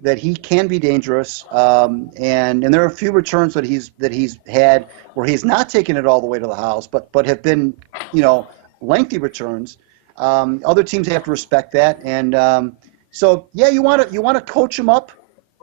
that he can be dangerous, and there are a few returns that he's had where he's not taken it all the way to the house, but have been lengthy returns. Other teams have to respect that, and so you want to coach him up.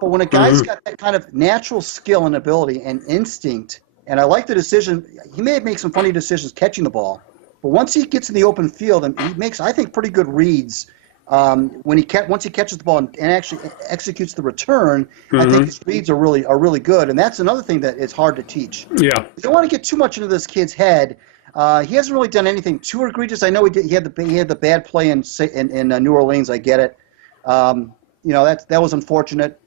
But when a guy's got that kind of natural skill and ability and instinct, and I like the decision, he may make some funny decisions catching the ball, but once he gets in the open field and he makes, I think, pretty good reads. Once he catches the ball and actually executes the return, I think his reads are really good, and that's another thing that is hard to teach. Yeah, you don't want to get too much into this kid's head. He hasn't really done anything too egregious. I know he had the bad play in New Orleans. I get it. That was unfortunate.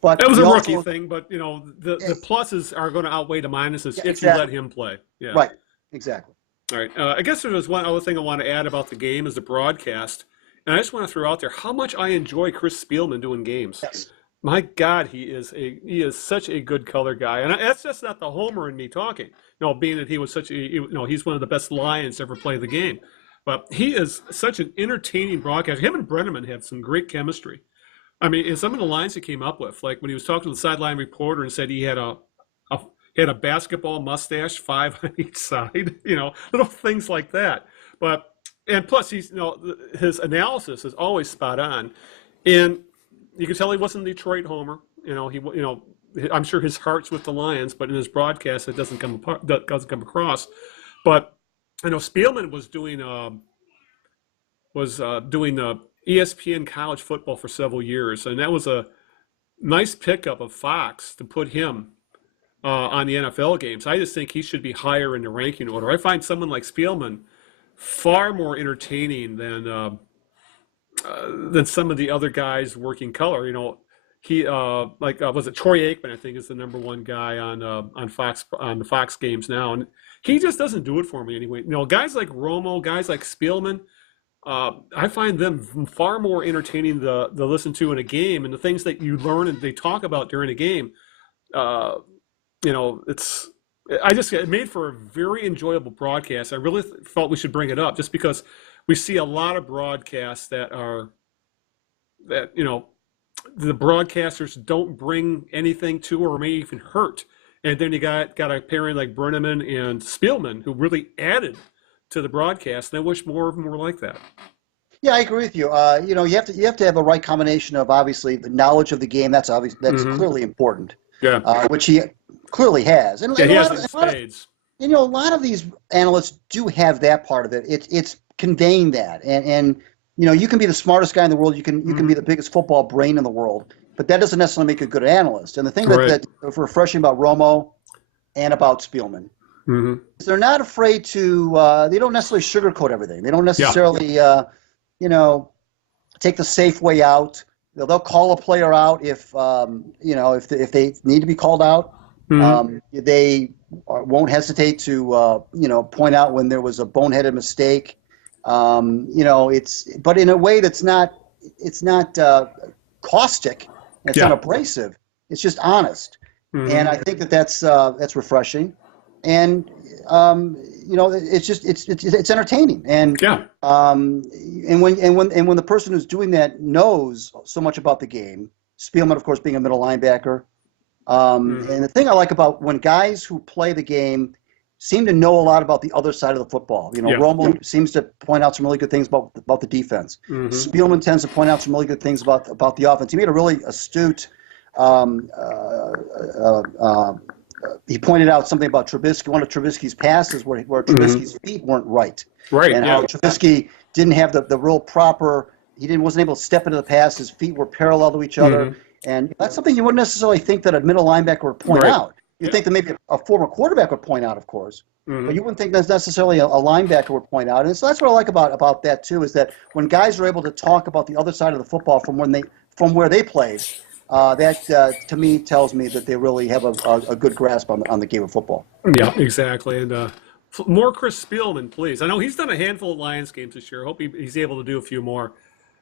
But that was a rookie thing. But the pluses are going to outweigh the minuses if you let him play. Yeah. Right. Exactly. All right. I guess there's one other thing I want to add about the game is the broadcast. And I just want to throw out there how much I enjoy Chris Spielman doing games. Yes. My God, he is such a good color guy, and that's just not the homer in me talking. Being that he was he's one of the best Lions to ever play the game, but he is such an entertaining broadcaster. Him and Brenneman have some great chemistry. I mean, in some of the lines he came up with, like when he was talking to the sideline reporter and said he had a basketball mustache, 5 on each side, little things like that. And plus, his analysis is always spot on, and you can tell he wasn't a Detroit homer. I'm sure his heart's with the Lions, but in his broadcast, it doesn't come across. But Spielman was doing ESPN college football for several years, and that was a nice pickup of Fox to put him on the NFL games. I just think he should be higher in the ranking order. I find someone like Spielman far more entertaining than some of the other guys working color. He was it Troy Aikman? I think is the number one guy on Fox on the Fox games now, and he just doesn't do it for me anyway. Guys like Romo, guys like Spielman, I find them far more entertaining to listen to in a game, and the things that you learn and they talk about during a game. It made for a very enjoyable broadcast. I really felt we should bring it up just because we see a lot of broadcasts that the broadcasters don't bring anything to or may even hurt. And then you got a pairing like Brenneman and Spielman who really added to the broadcast. And I wish more of them were like that. Yeah, I agree with you. You have to have a right combination of obviously the knowledge of the game. That's clearly important. Yeah, which he clearly has. And he has in spades. A lot of these analysts do have that part of it. It's conveying that, and you can be the smartest guy in the world. You can be the biggest football brain in the world. but that doesn't necessarily make a good analyst. And the thing Right. that's refreshing about Romo and about Spielman is they're not afraid to, they don't necessarily sugarcoat everything. They don't necessarily, take the safe way out. They'll call a player out if if they need to be called out. They won't hesitate to point out when there was a boneheaded mistake. But in a way that's not caustic. It's not abrasive. It's just honest, and I think that's refreshing, and it's entertaining, and when the person who's doing that knows so much about the game, Spielman, of course, being a middle linebacker, and the thing I like about when guys who play the game seem to know a lot about the other side of the football. Romo seems to point out some really good things about the defense. Spielman tends to point out some really good things about the offense. He made a really astute. He pointed out something about Trubisky. One of Trubisky's passes where Trubisky's feet weren't right. Right. And how Trubisky didn't have the real proper. Wasn't able to step into the pass. His feet were parallel to each other, and that's something you wouldn't necessarily think that a middle linebacker would point out. You'd think that maybe a former quarterback would point out, of course, but you wouldn't think that's necessarily a linebacker would point out. And so that's what I like about that too, is that when guys are able to talk about the other side of the football from where they played, that to me tells me that they really have a good grasp on the game of football. Yeah, exactly. And more Chris Spielman, please. I know he's done a handful of Lions games this year. I hope he's able to do a few more,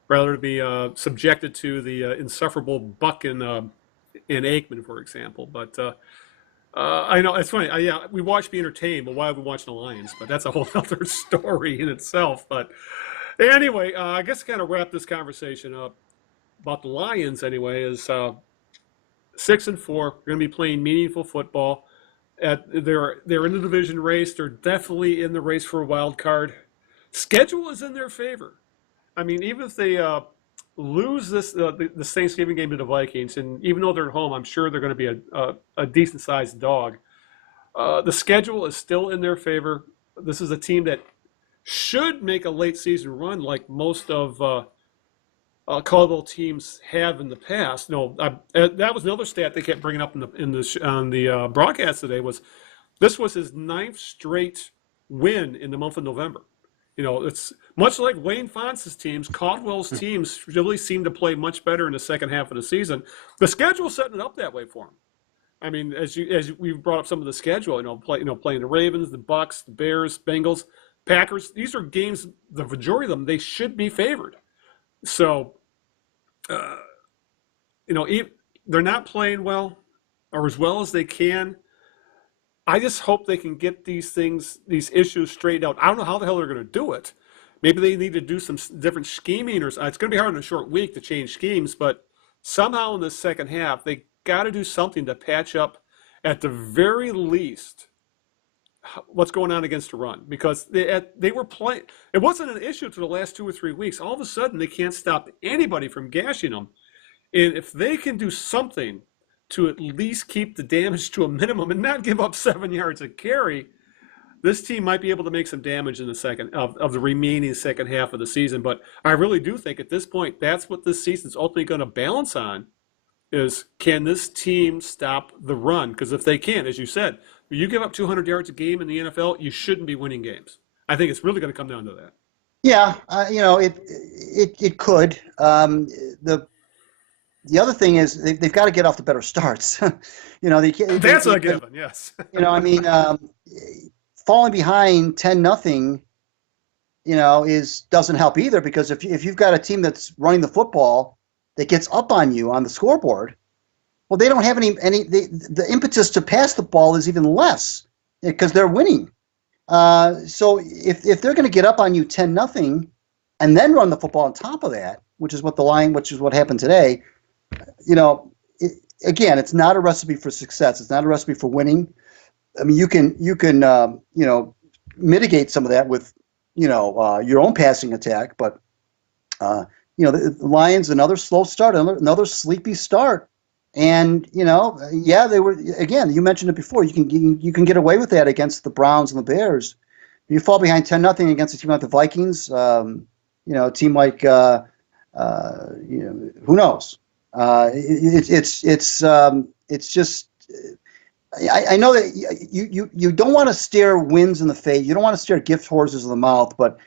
rather to be subjected to the insufferable Buck in Aikman, for example. But I know it's funny. We watch Be Entertained, but why are we watching the Lions? But that's a whole other story in itself. But anyway, I guess to kind of wrap this conversation up about the Lions, anyway, is 6-4. They're going to be playing meaningful football. They're in the division race. They're definitely in the race for a wild card. Schedule is in their favor. I mean, even if they lose this Thanksgiving game to the Vikings, and even though they're at home, I'm sure they're going to be a decent-sized dog. The schedule is still in their favor. This is a team that should make a late-season run like most of Caldwell teams have in the past. That was another stat they kept bringing up on the broadcast today. This was his 9th straight win in the month of November. It's much like Wayne Fontz's teams. Caldwell's teams really seem to play much better in the second half of the season. The schedule's setting it up that way for him. I mean, as we've brought up some of the schedule, playing the Ravens, the Bucks, the Bears, Bengals, Packers. These are games, the majority of them, they should be favored. So, they're not playing well or as well as they can. I just hope they can get these issues straightened out. I don't know how the hell they're going to do it. Maybe they need to do some different scheming, or it's going to be hard in a short week to change schemes, but somehow in the second half, they got to do something to patch up, at the very least, what's going on against the run, because they were playing. It wasn't an issue for the last 2 or 3 weeks. All of a sudden, they can't stop anybody from gashing them. And if they can do something to at least keep the damage to a minimum and not give up 7 yards a carry, this team might be able to make some damage in the second of the remaining second half of the season. But I really do think at this point, that's what this season's ultimately going to balance on, is can this team stop the run? Because if they can, as you said, you give up 200 yards a game in the NFL, you shouldn't be winning games. I think it's really going to come down to that. Yeah, it could. The other thing is they've got to get off the better starts. That's a given. Yes. Falling behind 10-0, doesn't help either, because if you've got a team that's running the football that gets up on you on the scoreboard, well, they don't have the impetus to pass the ball is even less because they're winning. So if they're going to get up on you 10-0 and then run the football on top of that, which is what happened today. Again, it's not a recipe for success. It's not a recipe for winning. I mean, you can mitigate some of that with, your own passing attack. But, the Lions, another slow start, another sleepy start. And, they were, again, you mentioned it before, you can get away with that against the Browns and the Bears. You fall behind 10-0 against a team like the Vikings, a team like, who knows? It's just. I know that you don't want to stare wins in the face. You don't want to stare gift horses in the mouth, but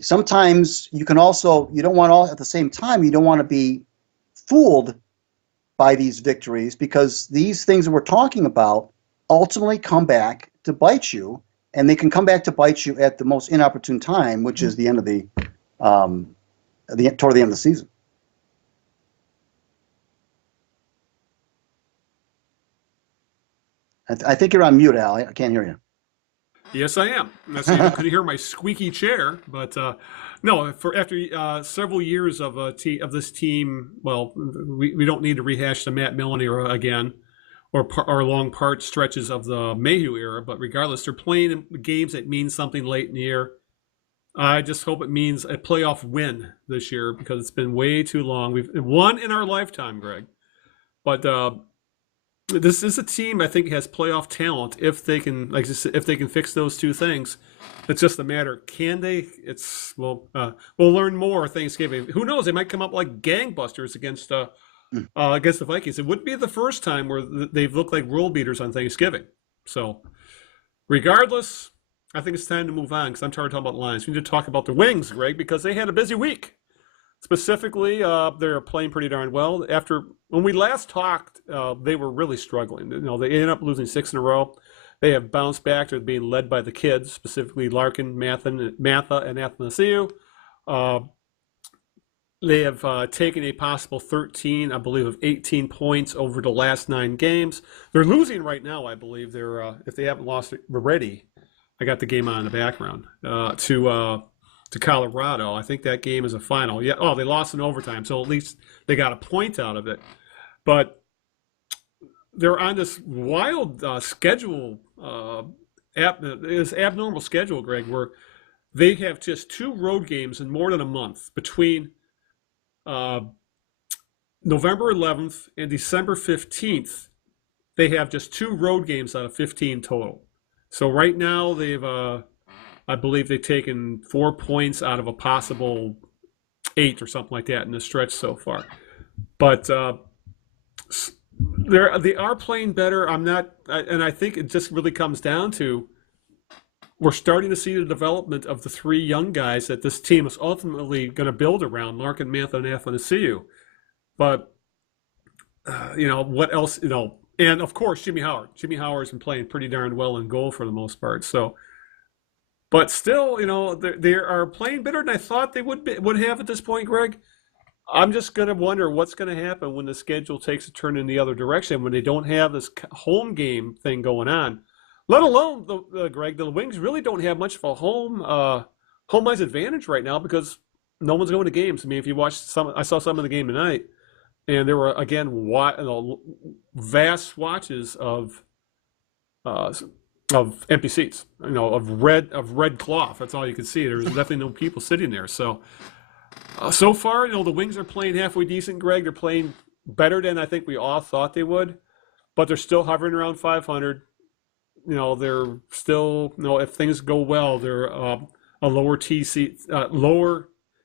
sometimes you can also you don't want all at the same time. You don't want to be fooled by these victories because these things that we're talking about ultimately come back to bite you, and they can come back to bite you at the most inopportune time, which is the end of toward the end of the season. I think you're on mute, Al. I can't hear you. Yes, I am. That's you could hear my squeaky chair, but no. For after several years of this team, well, we don't need to rehash the Matt Millen era again, or long part stretches of the Mayhew era. But regardless, they're playing games that mean something late in the year. I just hope it means a playoff win this year because it's been way too long. We've won in our lifetime, Greg, but. This is a team I think has playoff talent if they can, like if they can fix those two things. It's just a matter, can they? We'll learn more Thanksgiving. Who knows? They might come up like gangbusters against the Vikings. It wouldn't be the first time where they've looked like world beaters on Thanksgiving. So, regardless, I think it's time to move on because I'm tired of talking about Lions. We need to talk about the Wings, Greg, because they had a busy week. Specifically, they're playing pretty darn well. When we last talked, they were really struggling. They ended up losing 6 in a row. They have bounced back. They're being led by the kids, specifically Larkin, Mantha and Athanasiou. They have taken a possible 13, I believe, of 18 points over the last 9 games. They're losing right now, I believe. They're if they haven't lost it already, I got the game on in the background, to Colorado. I think that game is a final. Yeah. Oh, they lost in overtime, so at least they got a point out of it. But they're on this wild schedule, this abnormal schedule, Greg, where they have just 2 road games in more than a month between November 11th and December 15th. They have just 2 road games out of 15 total. So right now they've I believe they've taken 4 points out of a possible 8 or something like that in the stretch so far. But they are playing better. And I think it just really comes down to we're starting to see the development of the 3 young guys that this team is ultimately going to build around, Larkin, Mantha, and Athanasiou. But, what else, and of course, Jimmy Howard. Jimmy Howard's been playing pretty darn well in goal for the most part. So, but still, they are playing better than I thought they would have at this point, Greg. I'm just going to wonder what's going to happen when the schedule takes a turn in the other direction, when they don't have this home game thing going on. Let alone, Greg, the Wings really don't have much of a home ice advantage right now because no one's going to games. I mean, if you watch I saw some of the game tonight, and there were, again, vast swatches of empty seats, of red cloth. That's all you can see. There's definitely no people sitting there. So, so far, the Wings are playing halfway decent, Greg. They're playing better than I think we all thought they would, but they're still hovering around 500. They're still, if things go well, they're a lower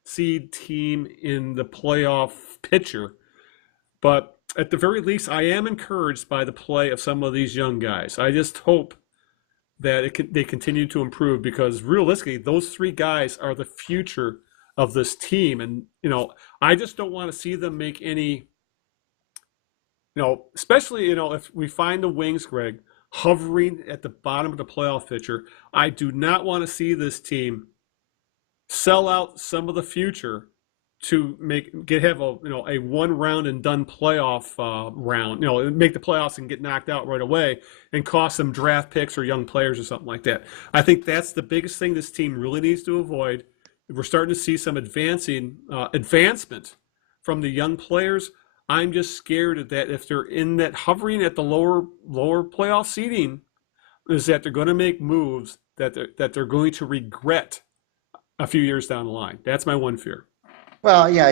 seed team in the playoff picture. But at the very least, I am encouraged by the play of some of these young guys. I just hope that they continue to improve because realistically, those 3 guys are the future of this team. And, I just don't want to see them make any, especially, if we find the Wings, Greg, hovering at the bottom of the playoff picture, I do not want to see this team sell out some of the future to have a 1 round and done playoff round, make the playoffs and get knocked out right away and cost them draft picks or young players or something like that. I think that's the biggest thing this team really needs to avoid. We're starting to see some advancement from the young players. I'm just scared that if they're in that hovering at the lower playoff seeding, is that they're going to make moves that they're going to regret a few years down the line. That's my one fear. Well, yeah,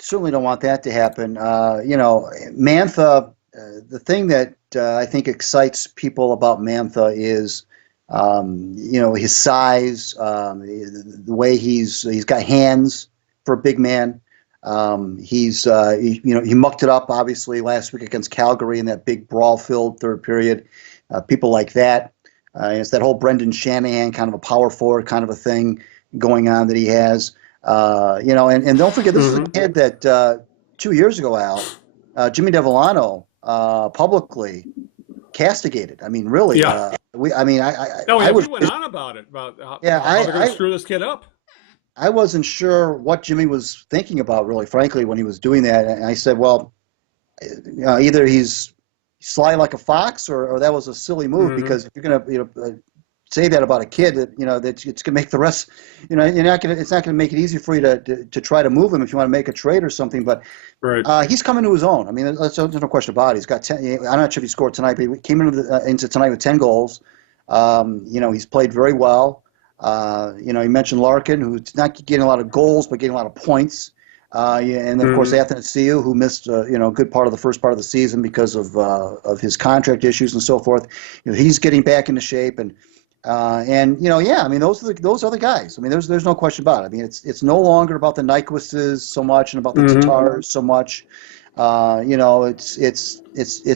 certainly don't want that to happen. Mantha, the thing that I think excites people about Mantha is, his size, the way he's got hands for a big man. He mucked it up obviously last week against Calgary in that big brawl-filled third period. People like that. It's that whole Brendan Shanahan kind of a power forward kind of a thing going on that he has. And don't forget, this is a kid that 2 years ago, Al, Jimmy Devellano publicly castigated. I mean, really. Yeah. We went on about it, about how they're going to screw this kid up. I wasn't sure what Jimmy was thinking about, really, frankly, when he was doing that. And I said, well, either he's sly like a fox, or that was a silly move, because if you're going to say that about a kid, that that it's going to make the rest, it's not going to make it easy for you to try to move him if you want to make a trade or something. But he's coming to his own. I mean, there's no question about it. He's got 10. I'm not sure if he scored tonight, but he came into tonight with 10 goals. He's played very well. You mentioned Larkin, who's not getting a lot of goals, but getting a lot of points. And then, of course, Athanasiou, who missed a good part of the first part of the season because of his contract issues and so forth. He's getting back into shape, and I mean, those are the guys. I mean, there's no question about it. I mean, it's no longer about the Nyquists so much and about the Tatars so much. It's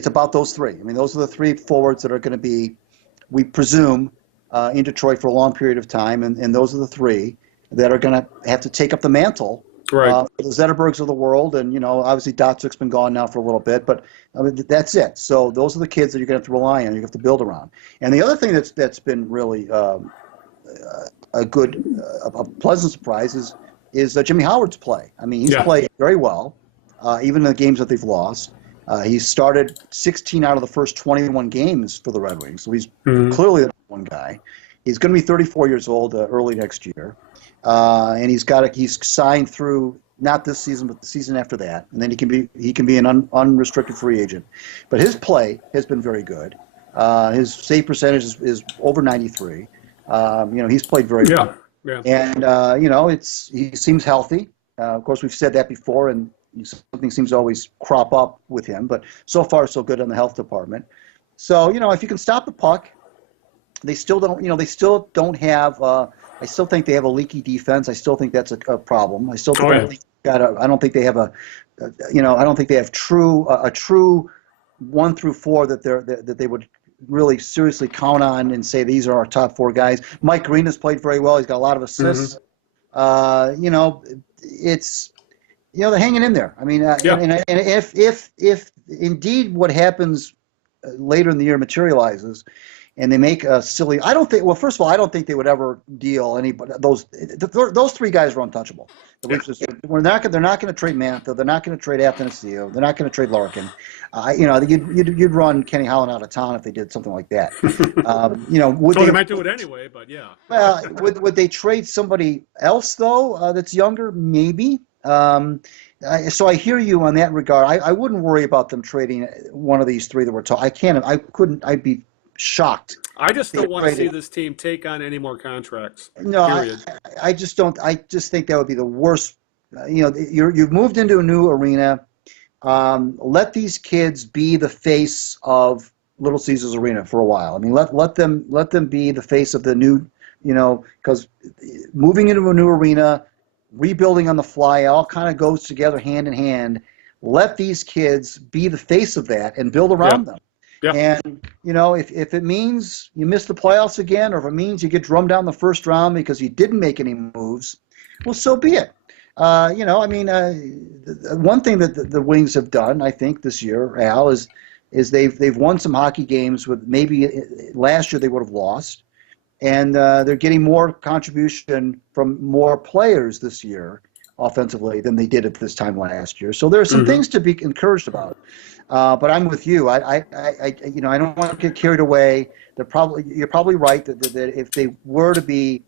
about those three. I mean, those are the three forwards that are going to be, we presume, in Detroit for a long period of time, and those are the three that are going to have to take up the mantle. Right. The Zetterbergs of the world, and obviously Dotsuk's been gone now for a little bit, but I mean, that's it. So those are the kids that you're going to have to rely on. You have to build around. And the other thing that's been really a pleasant surprise is Jimmy Howard's play. I mean, he's played very well, even in the games that they've lost. He started 16 out of the first 21 games for the Red Wings, so he's clearly the one guy. He's going to be 34 years old early next year. And he's signed through not this season, but the season after that, and then he can be an unrestricted free agent. But his play has been very good. His save percentage is over 93. He's played very well. Yeah. And he seems healthy. Of course, we've said that before, and something seems to always crop up with him. But so far, so good on the health department. So if you can stop the puck, they still don't. They still don't have. I still think they have a leaky defense. I still think that's a problem. I still think I don't think they have I don't think they have a true 1 through 4 that they would really seriously count on and say these are our top 4 guys. Mike Green has played very well. He's got a lot of assists. It's they're hanging in there. I mean, and if indeed what happens later in the year materializes, and they make a silly. I don't think. Well, first of all, I don't think they would ever deal anybody. Those 3 guys are untouchable. They're not going to trade Mantha. They're not going to trade Athanasiou. They're not going to trade Larkin. You'd run Kenny Holland out of town if they did something like that. They might do it anyway, but yeah. Well, would they trade somebody else though that's younger? Maybe. So I hear you on that regard. I wouldn't worry about them trading one of these 3 that we're talking. I'd be shocked. I just don't want to see this team take on any more contracts. No, I just don't. I just think that would be the worst. You've moved into a new arena. Let these kids be the face of Little Caesars Arena for a while. I mean, let them be the face of the new. Because moving into a new arena, rebuilding on the fly, all kind of goes together hand in hand. Let these kids be the face of that and build around them. Yeah. And, if it means you miss the playoffs again, or if it means you get drummed down the first round because you didn't make any moves, well, so be it. One thing that the Wings have done, I think, this year, Al, is they've won some hockey games with maybe last year they would have lost. And they're getting more contribution from more players this year offensively than they did at this time last year. So there are some things to be encouraged about. But I'm with you. I don't want to get carried away. You're probably right that if they were to be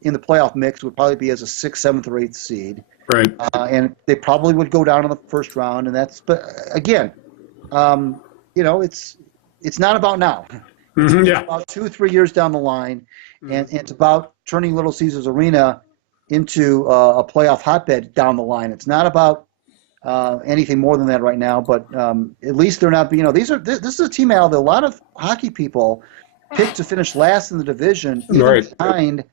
in the playoff mix, it would probably be as a 6th, 7th, or 8th seed. Right. And they probably would go down in the first round. But again, it's not about now. It's about 2-3 years down the line, and it's about turning Little Caesars Arena into a playoff hotbed down the line. It's not about anything more than that right now, but at least they're not. This is a team, Al, that a lot of hockey people picked to finish last in the division, even behind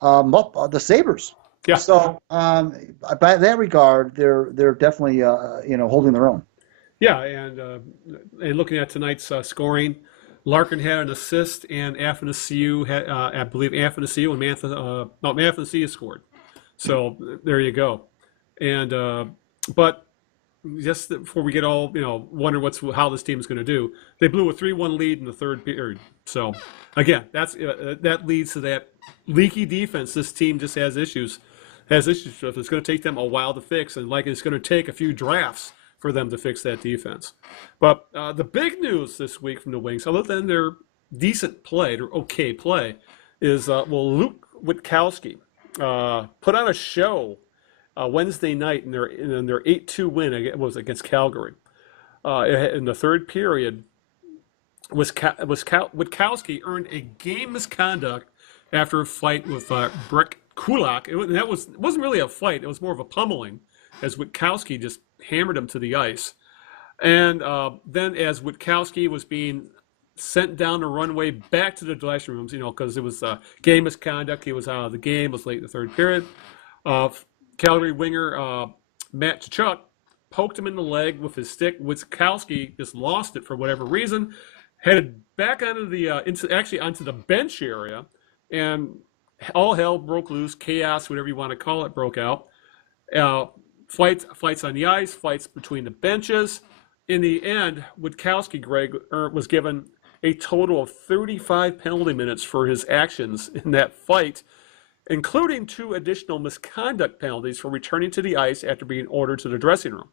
the Sabres. Yeah. So by that regard, they're definitely holding their own. Yeah, and looking at tonight's scoring, Larkin had an assist, and Athanasiou had, I believe, Athanasiou and Athanasiou scored. So there you go. And but just before we get all wonder how this team is going to do, they blew a 3-1 lead in the third period. So again, that leads to that leaky defense. This team just has issues with. It's going to take them a while to fix, and it's going to take a few drafts for them to fix that defense. But the big news this week from the Wings, other than their decent play, their okay play, is Luke Witkowski put on a show Wednesday night in their 8-2 win against Calgary. In the third period, Witkowski earned a game misconduct after a fight with Brek Kulak. It wasn't really a fight. It was more of a pummeling, as Witkowski just hammered him to the ice. And then as Witkowski was being sent down the runway back to the dressing rooms, because it was game misconduct. He was out of the game. It was late in the third period. Calgary winger Matt Tkachuk poked him in the leg with his stick. Witkowski just lost it for whatever reason, headed back onto the bench area, and all hell broke loose. Chaos, whatever you want to call it, broke out. Fights on the ice, fights between the benches. In the end, Witkowski, Greg, was given a total of 35 penalty minutes for his actions in that fight, including 2 additional misconduct penalties for returning to the ice after being ordered to the dressing room.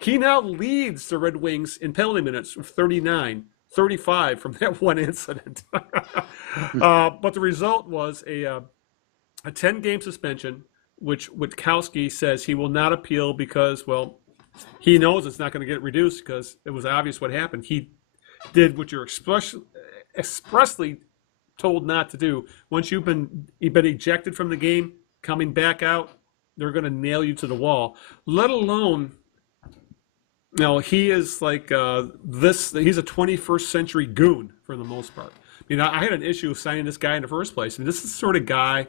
He now leads the Red Wings in penalty minutes with 35 from that one incident. But the result was a 10-game suspension, which Witkowski says he will not appeal because, well, he knows it's not going to get reduced because it was obvious what happened. He did what you're expressly told not to do. Once you've been ejected from the game, coming back out, they're going to nail you to the wall. Let alone, he is like this. He's a 21st century goon for the most part. I had an issue signing this guy in the first place. This is the sort of guy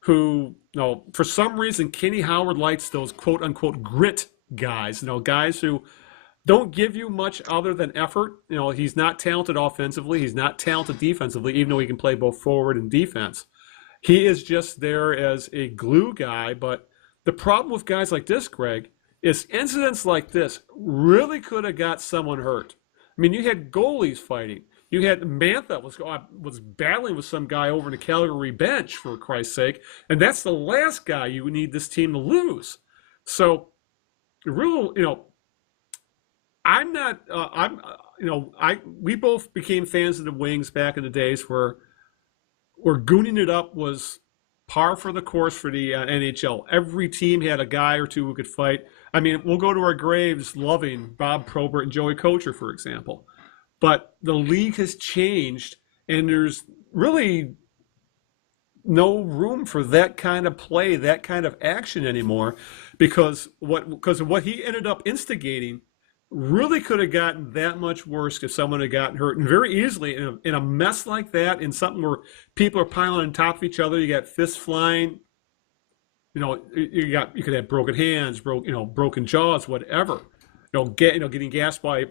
who, for some reason, Kenny Howard likes those quote unquote grit guys. Guys who don't give you much other than effort. He's not talented offensively. He's not talented defensively, even though he can play both forward and defense. He is just there as a glue guy. But the problem with guys like this, Greg, is incidents like this really could have got someone hurt. You had goalies fighting. You had Mantha was battling with some guy over in the Calgary bench, for Christ's sake, and that's the last guy you need this team to lose. So, I'm not. We both became fans of the Wings back in the days where gooning it up was par for the course for the NHL. Every team had a guy or two who could fight. We'll go to our graves loving Bob Probert and Joey Kocher, for example. But the league has changed, and there's really no room for that kind of play, that kind of action anymore, because of what he ended up instigating really could have gotten that much worse if someone had gotten hurt. And very easily, in a mess like that, in something where people are piling on top of each other, you got fists flying, you could have broken hands, broken jaws, whatever. Getting gassed by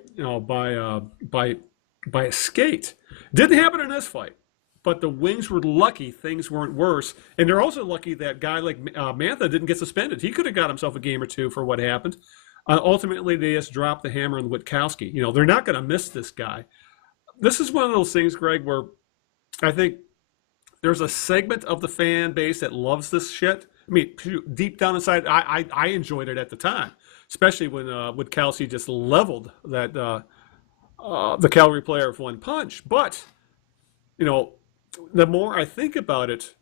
a skate. Didn't happen in this fight, but the Wings were lucky things weren't worse, and they're also lucky that guy like Mantha didn't get suspended. He could have got himself a game or two for what happened. Ultimately, they just dropped the hammer on Witkowski. They're not going to miss this guy. This is one of those things, Greg, where I think there's a segment of the fan base that loves this shit. Deep down inside, I enjoyed it at the time. Especially when Witkowski just leveled that the Calgary player with one punch. But, the more I think about it,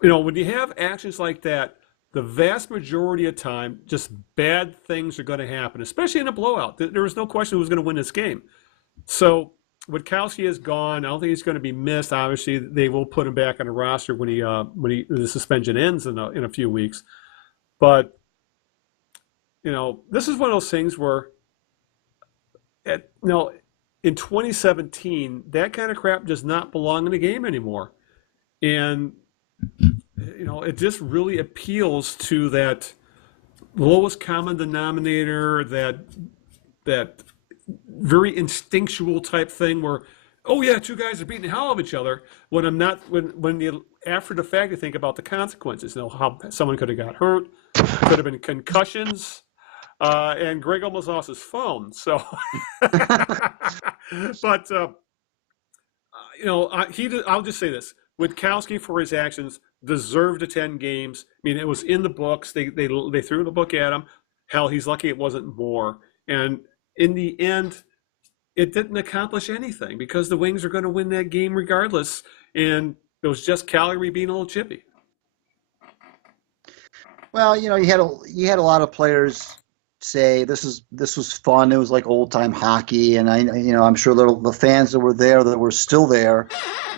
when you have actions like that, the vast majority of time, just bad things are going to happen, especially in a blowout. There was no question who was going to win this game. So Witkowski is gone. I don't think he's going to be missed. Obviously, they will put him back on the roster when the suspension ends in a few weeks. But this is one of those things where, in 2017, that kind of crap does not belong in the game anymore. And it just really appeals to that lowest common denominator, that very instinctual type thing where, oh yeah, two guys are beating the hell out of each other. When I'm not, when you after the fact you think about the consequences, how someone could have got hurt, could have been concussions, and Greg almost lost his phone. So, but I'll just say this: Witkowski, for his actions, deserved to 10 games. I mean, it was in the books. They threw the book at him. Hell, he's lucky it wasn't more. And in the end, it didn't accomplish anything because the Wings are going to win that game regardless. And it was just Calgary being a little chippy. Well, you had a lot of players say this was fun. It was like old time hockey, and I'm sure the fans that were there, that were still there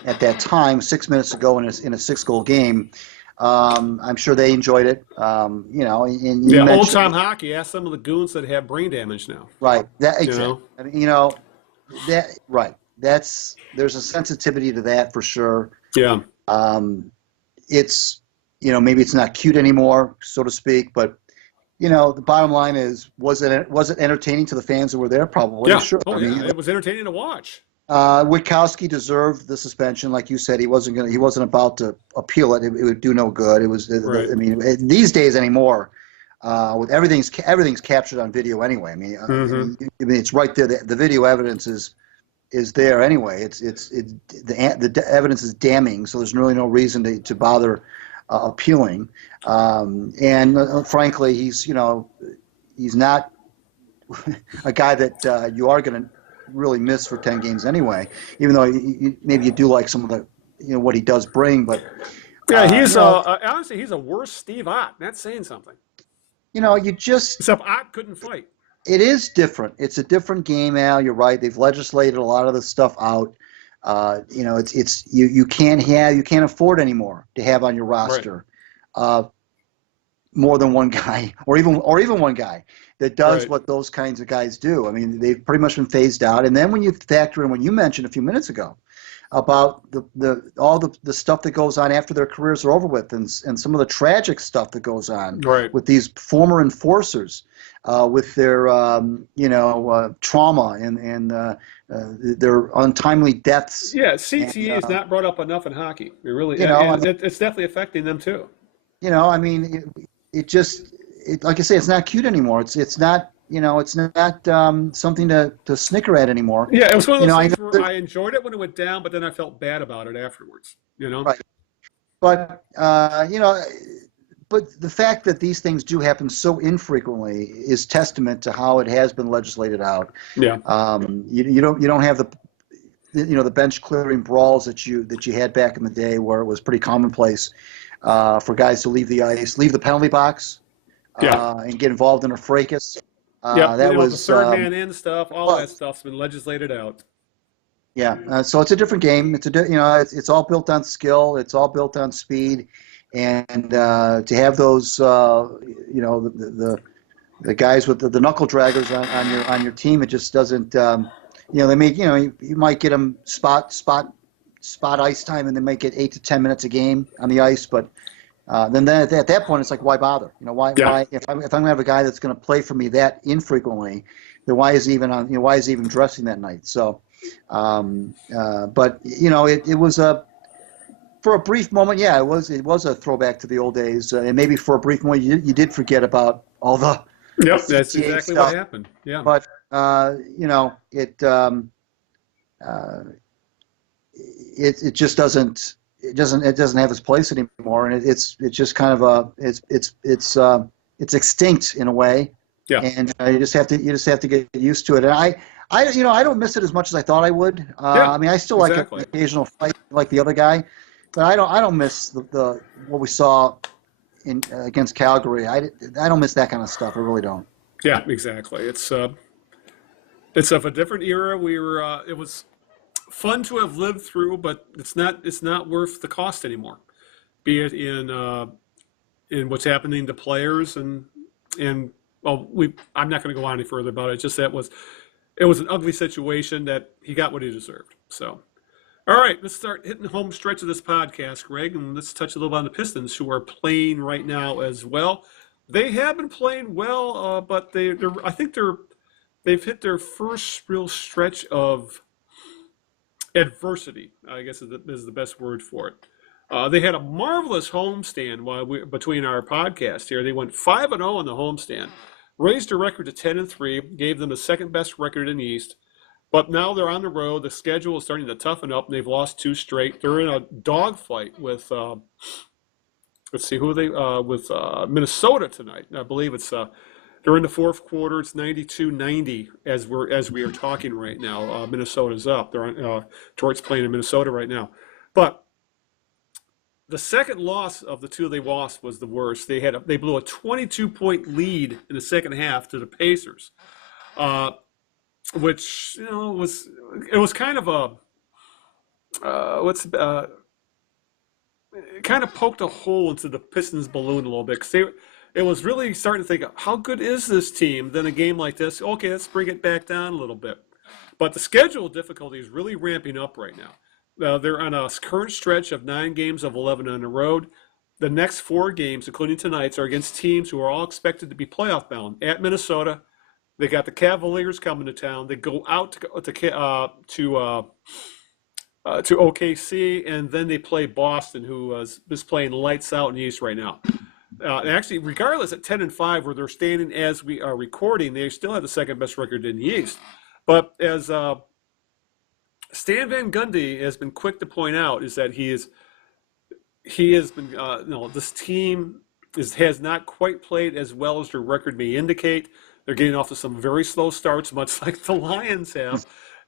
at that time, 6 minutes ago in a 6-goal game. I'm sure they enjoyed it. Old time hockey. Ask some of the goons that have brain damage now. Right. That exactly. I mean, that right. There's a sensitivity to that for sure. Yeah. It's maybe it's not cute anymore, so to speak, but the bottom line is, was it entertaining to the fans that were there? Probably. Yeah. Sure. Oh, yeah. It was entertaining to watch. Witkowski deserved the suspension, like you said. He wasn't about to appeal it. It would do no good. It was. Right. I mean, these days anymore, with everything's captured on video anyway. I mean, it's right there. The video evidence is there anyway. The evidence is damning, so there's really no reason to bother appealing. And frankly, he's not a guy that you are going to really miss for 10 games anyway, even though maybe you do like some of the what he does bring. But yeah, honestly, he's a worse Steve Ott. That's saying something. Except Ott couldn't fight. It is different. It's a different game, Al. You're right. They've legislated a lot of the stuff out. You can't afford anymore to have on your roster more than one guy, or even one guy that does what those kinds of guys do. I mean, they've pretty much been phased out. And then when you factor in what you mentioned a few minutes ago about all the stuff that goes on after their careers are over with, and some of the tragic stuff that goes on with these former enforcers, with their trauma and their untimely deaths. Yeah, CTE is not brought up enough in hockey. It really, it's definitely affecting them too. I mean, like I say, it's not cute anymore. It's not. It's not something to snicker at anymore. Yeah, it was one of those things where I enjoyed it when it went down, but then I felt bad about it afterwards. Right. But but the fact that these things do happen so infrequently is testament to how it has been legislated out. Yeah. You don't have the bench clearing brawls that you had back in the day, where it was pretty commonplace for guys to leave the ice, leave the penalty box, and get involved in a fracas. That was the third man in stuff. All that stuff's been legislated out. Yeah, so it's a different game. It's all built on skill. It's all built on speed, and to have those the guys with the knuckle draggers on your team, it just doesn't. They make you might get them spot ice time, and they might get 8 to 10 minutes a game on the ice, but. Then at that point, it's like, why bother? Why if I'm going to have a guy that's going to play for me that infrequently, then why is he even on? Why is he even dressing that night? So, but it was for a brief moment. Yeah, it was a throwback to the old days, and maybe for a brief moment you did forget about all the. Yep, that's exactly what happened. Yeah, but it just doesn't. It doesn't have its place anymore, and it's just kind of it's extinct in a way. Yeah. And you just have to get used to it. And I don't miss it as much as I thought I would. I mean, I still like an occasional fight like the other guy, but I don't miss the what we saw against Calgary. I don't miss that kind of stuff. I really don't. Yeah, exactly. It's of a different era. It was fun to have lived through, but it's not worth the cost anymore. Be it in what's happening to players and I'm not going to go on any further about it. It's just that it was an ugly situation that he got what he deserved. So All right, let's start hitting the home stretch of this podcast, Greg, and let's touch a little bit on the Pistons, who are playing right now as well. They have been playing well, but I think they've hit their first real stretch of adversity, I guess is the best word for it. They had a marvelous homestand between our podcast here. They went 5-0 on the homestand, raised their record to 10-3, gave them the second best record in the East. But now they're on the road. The schedule is starting to toughen up, and they've lost 2 straight. They're in a dogfight with let's see who they with Minnesota tonight. I believe it's they're in the fourth quarter. It's 92-90 as we are talking right now. Minnesota's up. They're on Detroit's playing in Minnesota right now. But the second loss of the 2 they lost was the worst. They blew a 22-point lead in the second half to the Pacers. Which was kind of it kind of poked a hole into the Pistons balloon a little bit, because it was really starting to think, how good is this team? Then a game like this, okay, let's bring it back down a little bit. But the schedule difficulty is really ramping up right now. They're on a current stretch of 9 games of 11 on the road. The next 4 games, including tonight's, are against teams who are all expected to be playoff bound. At Minnesota, they got the Cavaliers coming to town. They go out to OKC, and then they play Boston, who is playing lights out in the East right now. Actually, regardless, at 10-5, where they're standing as we are recording, they still have the second best record in the East. But as Stan Van Gundy has been quick to point out, is that he has been this team has not quite played as well as their record may indicate. They're getting off to some very slow starts, much like the Lions have.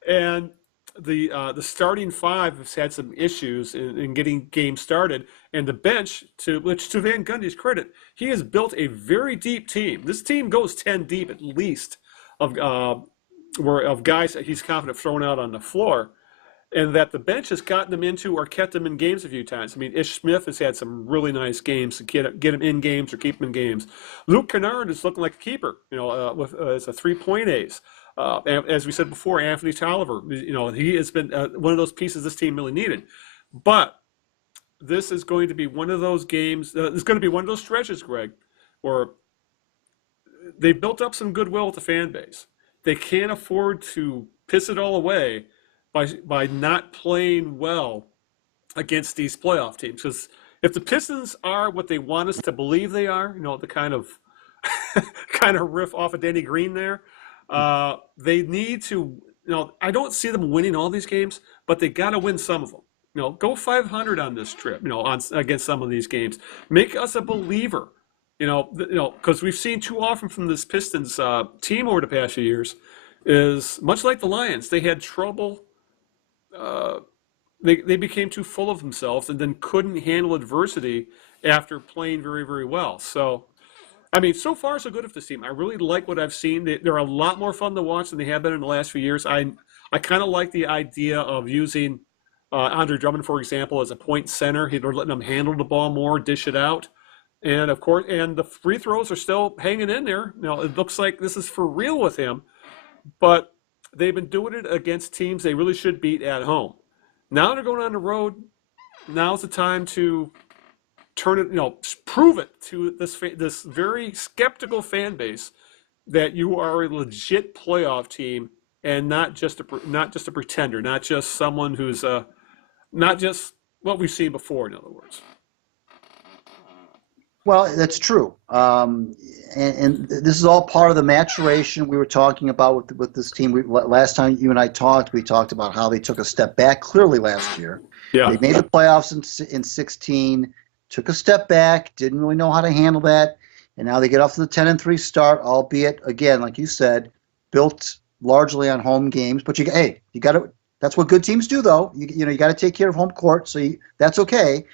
And the starting 5 has had some issues in getting games started. And the bench, to Van Gundy's credit, he has built a very deep team. This team goes 10 deep at least of guys that he's confident throwing out on the floor. And that the bench has gotten them into or kept them in games a few times. I mean, Ish Smith has had some really nice games to get him in games or keep him in games. Luke Kennard is looking like a keeper, with as a 3-point ace. As we said before, Anthony Tolliver, he has been one of those pieces this team really needed. But this is going to be one of those games. It's going to be one of those stretches, Greg, where they built up some goodwill with the fan base. They can't afford to piss it all away by not playing well against these playoff teams. Because if the Pistons are what they want us to believe they are, the kind of riff off of Danny Green there, they need to, I don't see them winning all these games, but they got to win some of them. Go 500 on this trip, against some of these games. Make us a believer, because we've seen too often from this Pistons team over the past few years is much like the Lions. They had trouble. They became too full of themselves and then couldn't handle adversity after playing very, very well. So, I mean, so far so good with this team. I really like what I've seen. They're a lot more fun to watch than they have been in the last few years. I kind of like the idea of using Andre Drummond, for example, as a point center. They're letting him handle the ball more, dish it out. And, of course, the free throws are still hanging in there. It looks like this is for real with him. But they've been doing it against teams they really should beat at home. Now they're going on the road. Now's the time to turn it, prove it to this very skeptical fan base that you are a legit playoff team and not just a pretender, not just someone who's not just what we've seen before. In other words. Well, that's true. And this is all part of the maturation we were talking about with this team. Last time you and I talked, we talked about how they took a step back clearly last year. Yeah. They made the playoffs in 16, took a step back, didn't really know how to handle that, and now they get off to the 10-3 start, albeit, again, like you said, built largely on home games. But you got to. That's what good teams do, though. You got to take care of home court, so that's okay.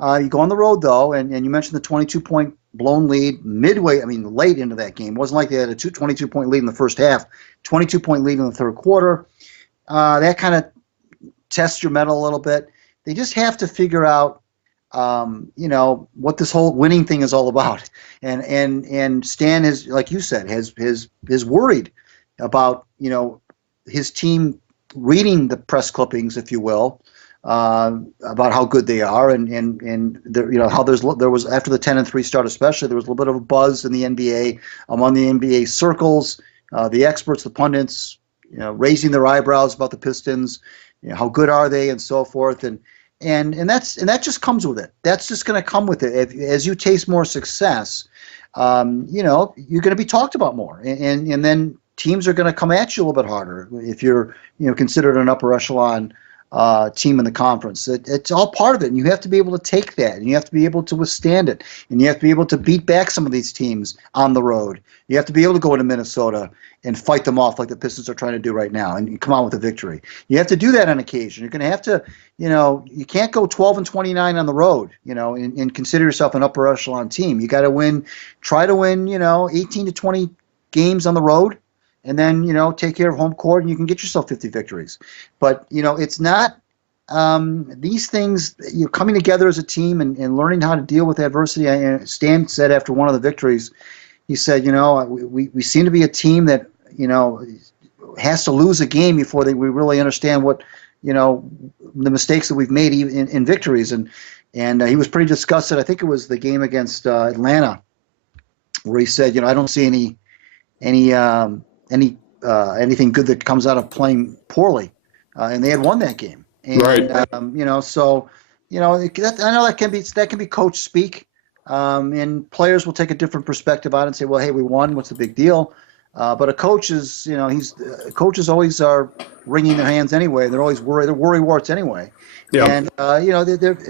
You go on the road, though, and you mentioned the 22-point blown lead late into that game. It wasn't like they had a 22-point lead in the first half, 22-point lead in the third quarter. That kind of tests your mettle a little bit. They just have to figure out, what this whole winning thing is all about. And Stan is, like you said, is worried about, his team reading the press clippings, if you will, about how good they are, and how there was after the 10-3 start especially, there was a little bit of a buzz in the NBA, among the NBA circles, the experts, the pundits, raising their eyebrows about the Pistons, how good are they, and so forth, and that just comes with it. That's just going to come with it. As you taste more success, you're going to be talked about more, and then teams are going to come at you a little bit harder if you're considered an upper echelon team in the conference. It's all part of it, and you have to be able to take that, and you have to be able to withstand it, and you have to be able to beat back some of these teams on the road. You have to be able to go into Minnesota and fight them off like the Pistons are trying to do right now, and you come out with a victory. You have to do that on occasion. You're going to have to, you can't go 12-29 on the road, and consider yourself an upper echelon team. You got to try to win, 18 to 20 games on the road, and then, take care of home court, and you can get yourself 50 victories. But, it's not these things, coming together as a team and learning how to deal with adversity. Stan said after one of the victories, he said, we seem to be a team that, has to lose a game before we really understand what, the mistakes that we've made in victories. And he was pretty disgusted. I think it was the game against Atlanta, where he said, I don't see anything good that comes out of playing poorly, and they had won that game. And, right. I know that can be coach speak, and players will take a different perspective on it and say, well, hey, we won. What's the big deal? But a coach is, coaches always are wringing their hands anyway. They're always they're worry warts anyway. Yeah. And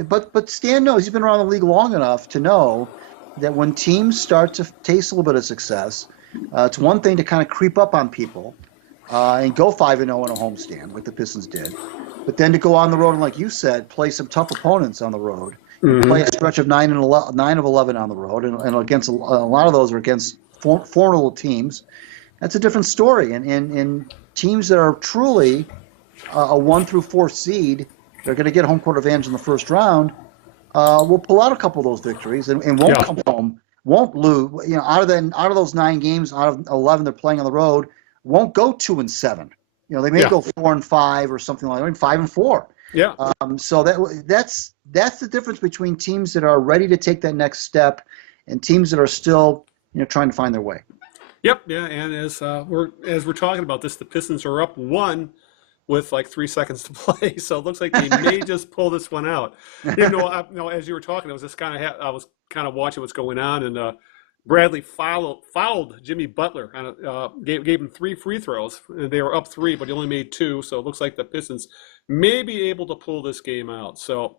but Stan knows, he's been around the league long enough to know that when teams start to taste a little bit of success, it's one thing to kind of creep up on people and go 5-0 in a homestand like the Pistons did, but then to go on the road and, like you said, play some tough opponents on the road, play a stretch of 9 of 11 on the road, and against a lot of those are against formidable teams. That's a different story, and teams that are truly a 1 through 4 seed, they're going to get home court advantage in the first round. Will pull out a couple of those victories and won't come home. Won't lose, out of those 9 games, out of 11 they're playing on the road, won't go 2-7. They may go 4-5 or something like that, 5-4. Yeah. So that's the difference between teams that are ready to take that next step and teams that are still, trying to find their way. Yep. Yeah. And as we're talking about this, the Pistons are up 1 with like 3 seconds to play, so it looks like they may just pull this one out. As you were talking, I was kind of watching what's going on, and Bradley fouled Jimmy Butler and gave him 3 free throws. They were up 3, but he only made 2, so it looks like the Pistons may be able to pull this game out. So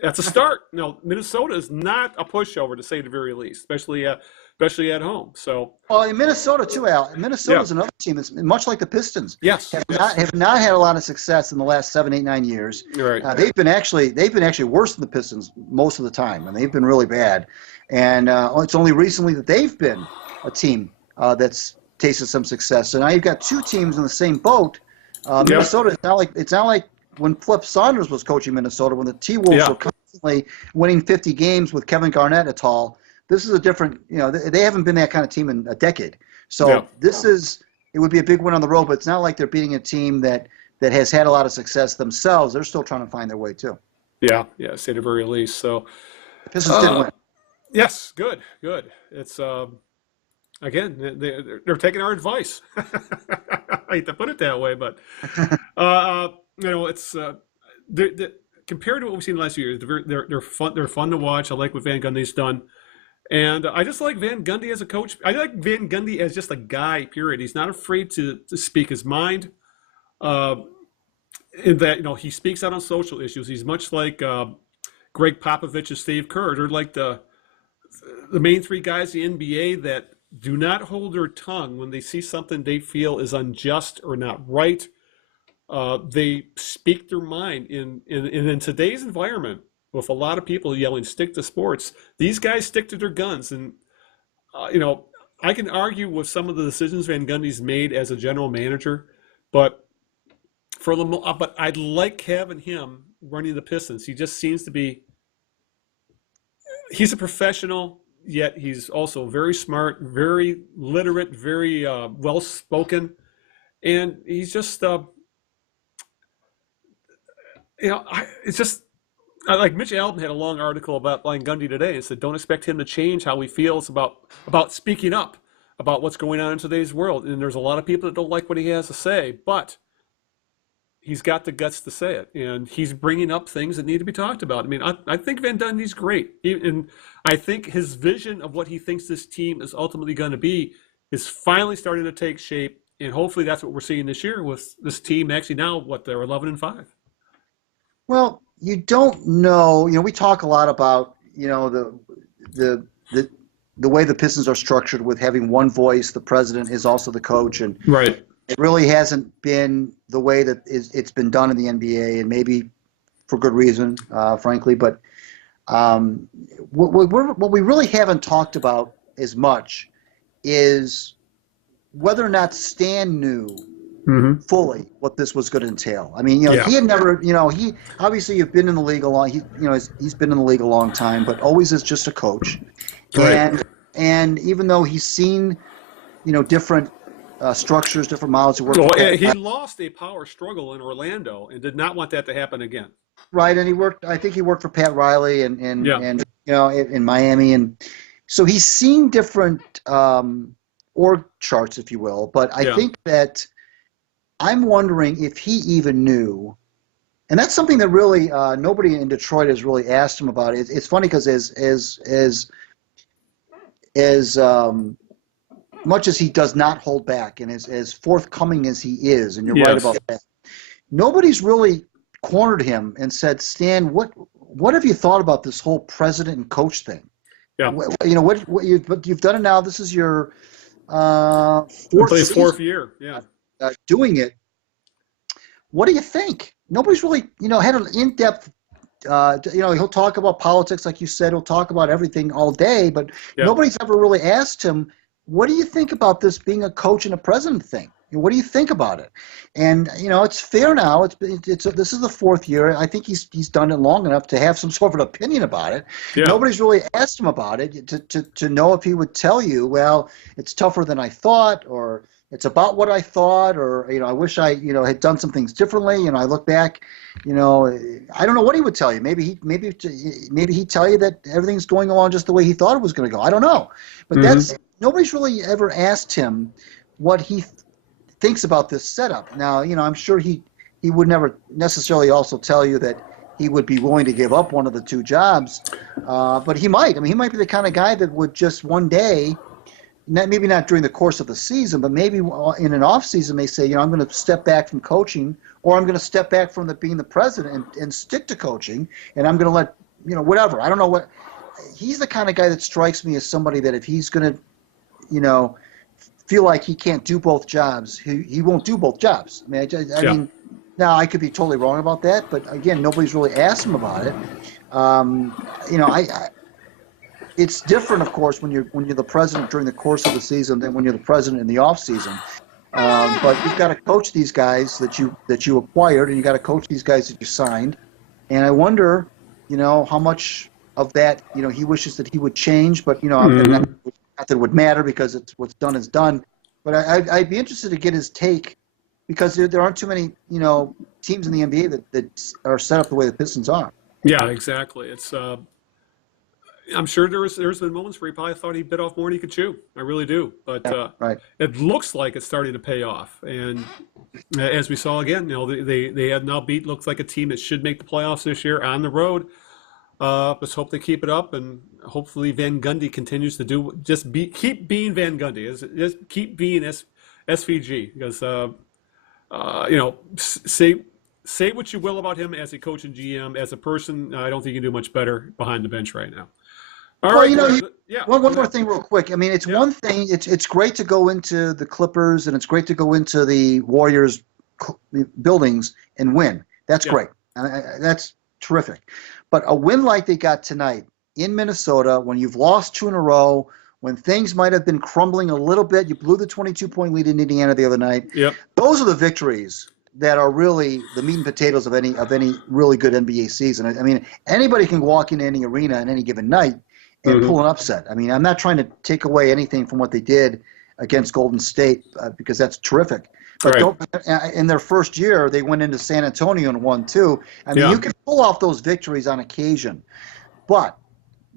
that's a start. Minnesota is not a pushover, to say the very least, especially at home. So, well, in Minnesota too, Al. Minnesota is another team that's much like the Pistons. Yes, have not had a lot of success in the last 7, 8, 9 years. Right. They've been actually worse than the Pistons most of the time, and they've been really bad. And it's only recently that they've been a team that's tasted some success. So now you've got 2 teams in the same boat. Minnesota. It's not like when Flip Saunders was coaching Minnesota, when the T-Wolves were constantly winning 50 games with Kevin Garnett et al. This is a different, they haven't been that kind of team in a decade. So it would be a big win on the road, but it's not like they're beating a team that has had a lot of success themselves. They're still trying to find their way too. Yeah, say the very least. So the Pistons did win. Yes, good. It's again, they're taking our advice. I hate to put it that way, but it's compared to what we've seen last year. They're fun. They're fun to watch. I like what Van Gundy's done. And I just like Van Gundy as a coach. I like Van Gundy as just a guy, period. He's not afraid to speak his mind. In that, he speaks out on social issues. He's much like Greg Popovich and Steve Kerr. They're like the main 3 guys in the NBA that do not hold their tongue when they see something they feel is unjust or not right. They speak their mind. In today's environment, with a lot of people yelling "stick to sports," these guys stick to their guns. And I can argue with some of the decisions Van Gundy's made as a general manager, but I like having him running the Pistons. He just seems to be. He's a professional, yet he's also very smart, very literate, very well spoken, and he's just. It's just like Mitch Albom had a long article about Van Gundy today and said, don't expect him to change how he feels about speaking up about what's going on in today's world. And there's a lot of people that don't like what he has to say, but he's got the guts to say it, and he's bringing up things that need to be talked about. I mean, I think Van Gundy's great, and I think his vision of what he thinks this team is ultimately going to be is finally starting to take shape, and hopefully that's what we're seeing this year with this team. Actually, now what they're 11-5. Well, you don't know. We talk a lot about the the way the Pistons are structured with having one voice. The president is also the coach, and Right. it really hasn't been the way that it's been done in the NBA, and maybe for good reason, frankly. But what we really haven't talked about as much is whether or not Stan knew fully what this was going to entail. I mean, he had never, he obviously you've been in the league a long, he's been in the league a long time, but always as just a coach. Right. And even though he's seen, different structures, different models to work. Well, he lost a power struggle in Orlando and did not want that to happen again. Right, and he worked. I think he worked for Pat Riley and in Miami, and so he's seen different org charts, if you will. But I think that I'm wondering if he even knew, and that's something that really nobody in Detroit has really asked him about. It's funny because as much as he does not hold back and as forthcoming as he is, and you're right about that, nobody's really cornered him and said, Stan, what have you thought about this whole president and coach thing? Yeah. What you've done it now. This is your fourth year. Yeah. Doing it. What do you think? Nobody's really, had an in-depth. He'll talk about politics, like you said. He'll talk about everything all day, but nobody's ever really asked him, what do you think about this being a coach and a president thing? What do you think about it? And it's fair now. This is the fourth year. I think he's done it long enough to have some sort of an opinion about it. Yeah. Nobody's really asked him about it to know if he would tell you, well, it's tougher than I thought, or it's about what I thought, or I wish I had done some things differently. I look back, I don't know what he would tell you. Maybe he'd tell you that everything's going along just the way he thought it was going to go. I don't know, but nobody's really ever asked him what he thinks about this setup. Now, I'm sure he would never necessarily also tell you that he would be willing to give up one of the two jobs, but he might. I mean, he might be the kind of guy that would just one day, maybe not during the course of the season, but maybe in an off season, may say, I'm going to step back from coaching, or I'm going to step back from being the president and stick to coaching, and I'm going to let whatever. I don't know what. He's the kind of guy that strikes me as somebody that if he's going to, feel like he can't do both jobs, he won't do both jobs. I mean, now I could be totally wrong about that, but again, nobody's really asked him about it. It's different, of course, when you're the president during the course of the season than when you're the president in the off season. But you've got to coach these guys that you acquired, and you got to coach these guys that you signed. And I wonder, how much of that, he wishes that he would change, but not that it would matter because it's what's done is done. But I'd be interested to get his take, because there aren't too many teams in the NBA that are set up the way the Pistons are. Yeah, exactly. It's I'm sure there's been moments where he probably thought he bit off more than he could chew. I really do. But it looks like it's starting to pay off. And as we saw again, they had now looks like a team that should make the playoffs this year on the road. Let's hope they keep it up, and hopefully Van Gundy continues to keep being Van Gundy, just keep being SVG, because say what you will about him as a coach and GM, as a person, I don't think you can do much better behind the bench right now. All right. One more thing real quick. I mean, it's one thing. It's great to go into the Clippers, and it's great to go into the Warriors buildings and win. That's great. That's terrific. But a win like they got tonight in Minnesota, when you've lost two in a row, when things might have been crumbling a little bit, you blew the 22-point lead in Indiana the other night. Yep. Those are the victories that are really the meat and potatoes of any really good NBA season. I mean, anybody can walk into any arena on any given night and pull an upset. I mean, I'm not trying to take away anything from what they did against Golden State because that's terrific. But in their first year, they went into San Antonio and won too. I mean, you can pull off those victories on occasion, but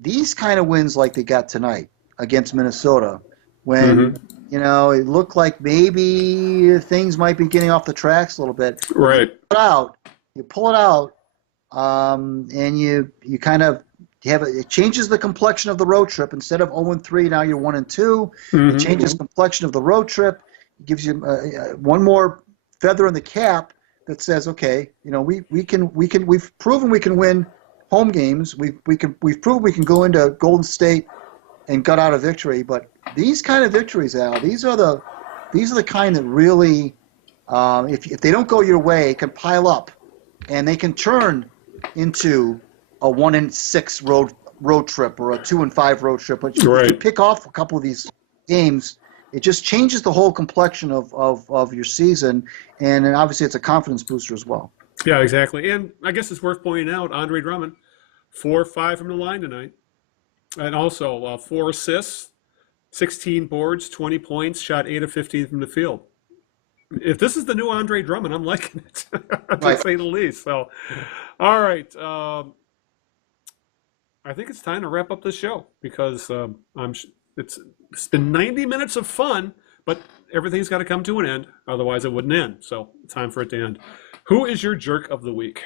these kind of wins like they got tonight against Minnesota, when it looked like maybe things might be getting off the tracks a little bit. Right. You pull it out, and you kind of it changes the complexion of the road trip. Instead of 0-3, now you're 1-2. It changes the complexion of the road trip. It gives you one more feather in the cap that says, okay, we've proven we can win home games. We've proven we can go into Golden State and gut out a victory. But these kind of victories, Al, these are the kind that really, if they don't go your way, can pile up, and they can turn into a 1-6 road trip or a 2-5 road trip. But you pick off a couple of these games, it just changes the whole complexion of your season, and then obviously it's a confidence booster as well. Yeah, exactly. And I guess it's worth pointing out, Andre Drummond, 4-5 from the line tonight. And also 4 assists, 16 boards, 20 points, shot 8 of 15 from the field. If this is the new Andre Drummond, I'm liking it, to say the least. So, all right. I think it's time to wrap up the show because it's been 90 minutes of fun, but everything's got to come to an end. Otherwise, it wouldn't end. So, time for it to end. Who is your jerk of the week?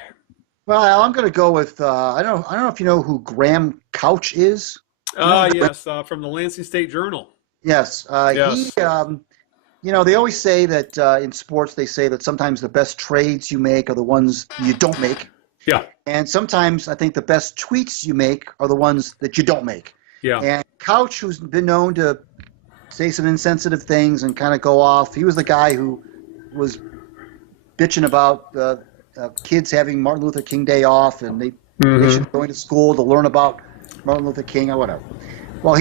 Well, Al, I'm going to go with I don't know if you know who Graham Couch is. Yes, from the Lansing State Journal. Yes, yes. He, they always say that in sports they say that sometimes the best trades you make are the ones you don't make. Yeah. And sometimes I think the best tweets you make are the ones that you don't make. Yeah. And Couch, who's been known to say some insensitive things and kind of go off, he was the guy who was bitching about kids having Martin Luther King Day off, and they should be going to school to learn about Martin Luther King or whatever. Well,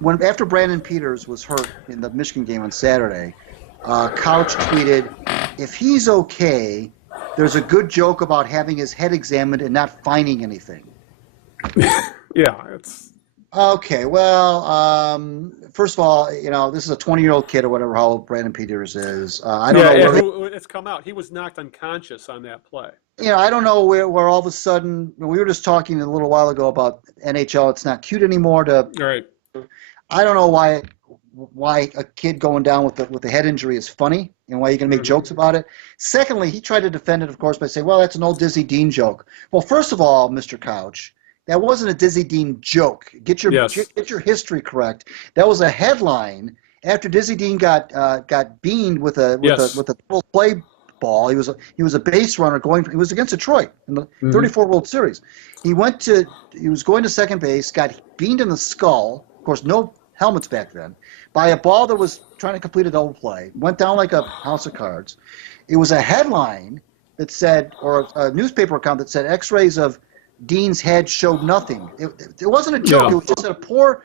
when after Brandon Peters was hurt in the Michigan game on Saturday, Couch tweeted, "If he's okay, there's a good joke about having his head examined and not finding anything." Yeah, it's okay. Well, first of all, this is a 20-year-old kid or whatever how old Brandon Peters is. I don't know. It's come out. He was knocked unconscious on that play. I don't know where all of a sudden we were just talking a little while ago about NHL. It's not cute anymore. Right. I don't know why a kid going down with a head injury is funny and why you're going to make jokes about it. Secondly, he tried to defend it, of course, by saying, well, that's an old Dizzy Dean joke. Well, first of all, Mr. Couch, that wasn't a Dizzy Dean joke. Get your history correct. That was a headline after Dizzy Dean got beamed with a double play ball. He was a base runner he was against Detroit in the 34 World Series. He was going to second base, got beamed in the skull. Of course, no helmets back then, by a ball that was trying to complete a double play. Went down like a house of cards. It was a headline that said, or a newspaper account that said, X-rays of Dean's head showed nothing. It wasn't a joke. Yeah. It was just a poor,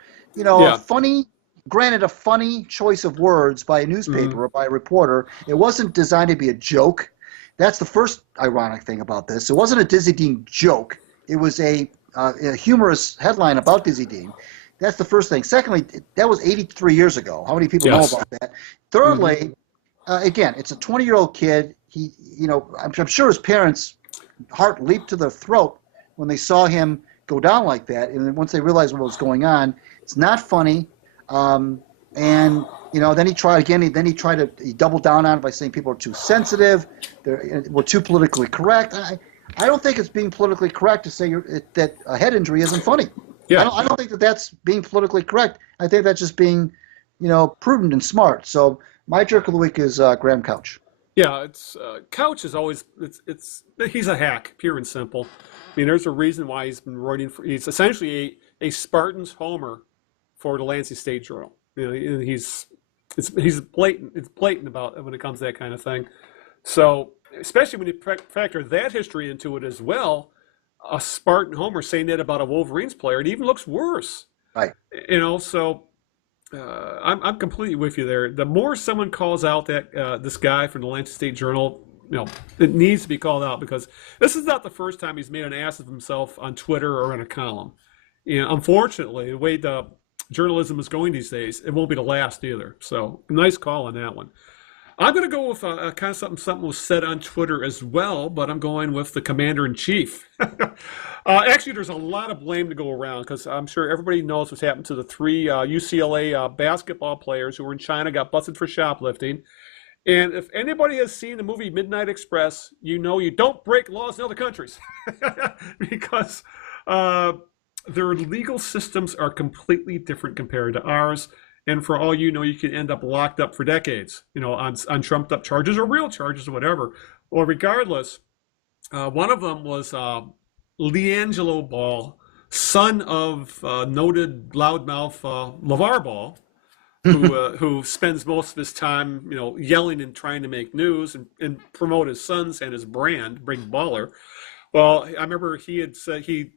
funny, granted a funny choice of words by a newspaper or by a reporter. It wasn't designed to be a joke. That's the first ironic thing about this. It wasn't a Dizzy Dean joke. It was a humorous headline about Dizzy Dean. That's the first thing. Secondly, that was 83 years ago. How many people know about that? Thirdly, again, it's a 20-year-old kid. I'm sure his parents' heart leaped to their throat when they saw him go down like that. And then once they realized what was going on, it's not funny. And then he tried again. He doubled down on it by saying people are too sensitive. We're too politically correct. I don't think it's being politically correct to say that a head injury isn't funny. Yeah. I don't think that's being politically correct. I think that's just being, prudent and smart. So my jerk of the week is Graham Couch. Yeah, it's Couch is always he's a hack, pure and simple. I mean, there's a reason why he's been writing he's essentially a Spartans homer for the Lansing State Journal. He's blatant. It's blatant about when it comes to that kind of thing. So especially when you factor that history into it as well. A Spartan homer saying that about a Wolverines player, it even looks worse. Right. So I'm completely with you there. The more someone calls out that this guy from the Lansing State Journal, it needs to be called out because this is not the first time he's made an ass of himself on Twitter or in a column. Unfortunately, the way the journalism is going these days, it won't be the last either. So nice call on that one. I'm going to go with kind of something was said on Twitter as well, but I'm going with the commander-in-chief. Actually, there's a lot of blame to go around because I'm sure everybody knows what's happened to the three UCLA basketball players who were in China, got busted for shoplifting. And if anybody has seen the movie Midnight Express, you know you don't break laws in other countries because their legal systems are completely different compared to ours. And for all you know, you can end up locked up for decades, on trumped up charges or real charges or whatever. Well, regardless, one of them was LiAngelo Ball, son of noted loudmouth LeVar Ball, who spends most of his time, yelling and trying to make news and promote his sons and his brand, Big Baller. Well, I remember he had said he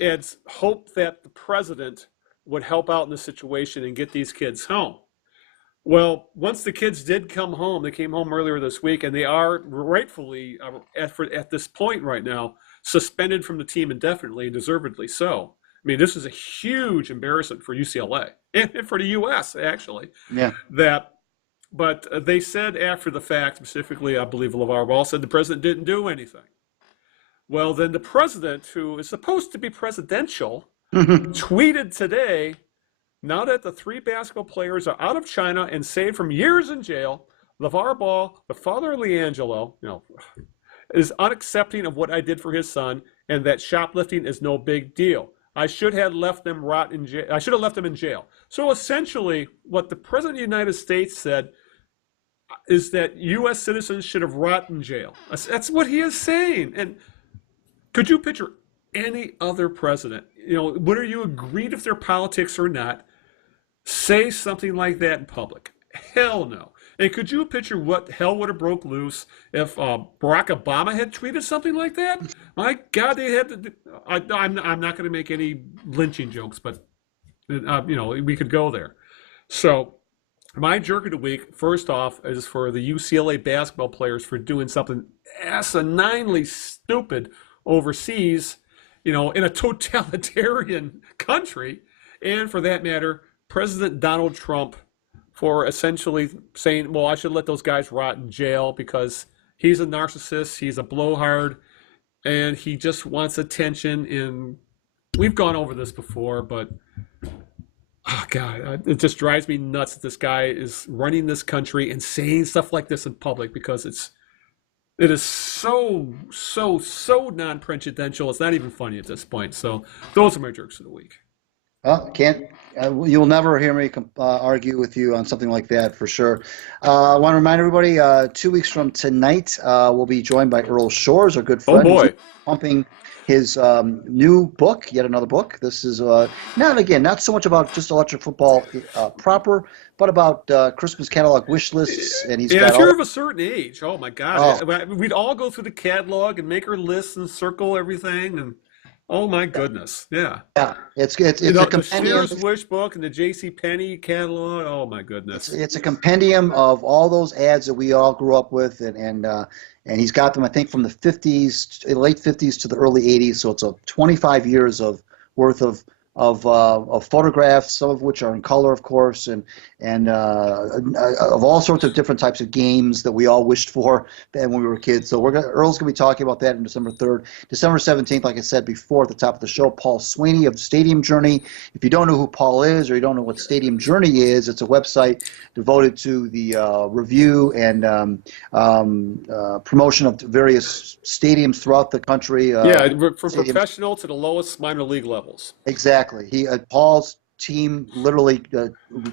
had hoped that the president would help out in the situation and get these kids home. Well, once the kids did come home, they came home earlier this week, and they are rightfully, at this point right now, suspended from the team indefinitely, and deservedly so. I mean, this is a huge embarrassment for UCLA and for the U.S., actually. Yeah. But they said after the fact, specifically, I believe LeVar Ball said the president didn't do anything. Well, then the president, who is supposed to be presidential, tweeted today, now that the three basketball players are out of China and saved from years in jail, LeVar Ball, the father of LiAngelo, is unaccepting of what I did for his son, and that shoplifting is no big deal. I should have left them rot in jail. I should have left them in jail. So essentially, what the president of the United States said is that U.S. citizens should have rot in jail. That's what he is saying. And could you picture any other president, whether you agreed with their politics or not, say something like that in public? Hell no. And could you picture what hell would have broke loose if Barack Obama had tweeted something like that? My God, they had to. I'm not going to make any lynching jokes, but we could go there. So my jerk of the week, first off, is for the UCLA basketball players for doing something asininely stupid overseas, in a totalitarian country, and for that matter, President Donald Trump for essentially saying, well, I should let those guys rot in jail because he's a narcissist, he's a blowhard, and he just wants attention. And we've gone over this before, but oh God, it just drives me nuts that this guy is running this country and saying stuff like this in public because it is so non-presidential. It's not even funny at this point. So those are my jerks of the week. You'll never hear me argue with you on something like that for sure. I want to remind everybody, 2 weeks from tonight, we'll be joined by Earl Shores, our good friend. Oh boy. Who's pumping his new book, yet another book. This is not so much about just electric football proper, but about Christmas catalog wish lists. And he's if you're of a certain age, oh my God, we'd all go through the catalog and make our lists and circle everything and. Oh my goodness! Yeah. It's a compendium. The Sears Wish book and the J.C. Penney catalog. Oh my goodness! It's a compendium of all those ads that we all grew up with, and he's got them, I think, from the late 50s to the early 80s. So it's 25 years of worth of photographs, some of which are in color, of course, and of all sorts of different types of games that we all wished for when we were kids. So Earl's going to be talking about that on December 3rd. December 17th, like I said before at the top of the show, Paul Sweeney of Stadium Journey. If you don't know who Paul is or you don't know what Stadium Journey is, it's a website devoted to the review and promotion of various stadiums throughout the country. From professional to the lowest minor league levels. Exactly. Paul's team literally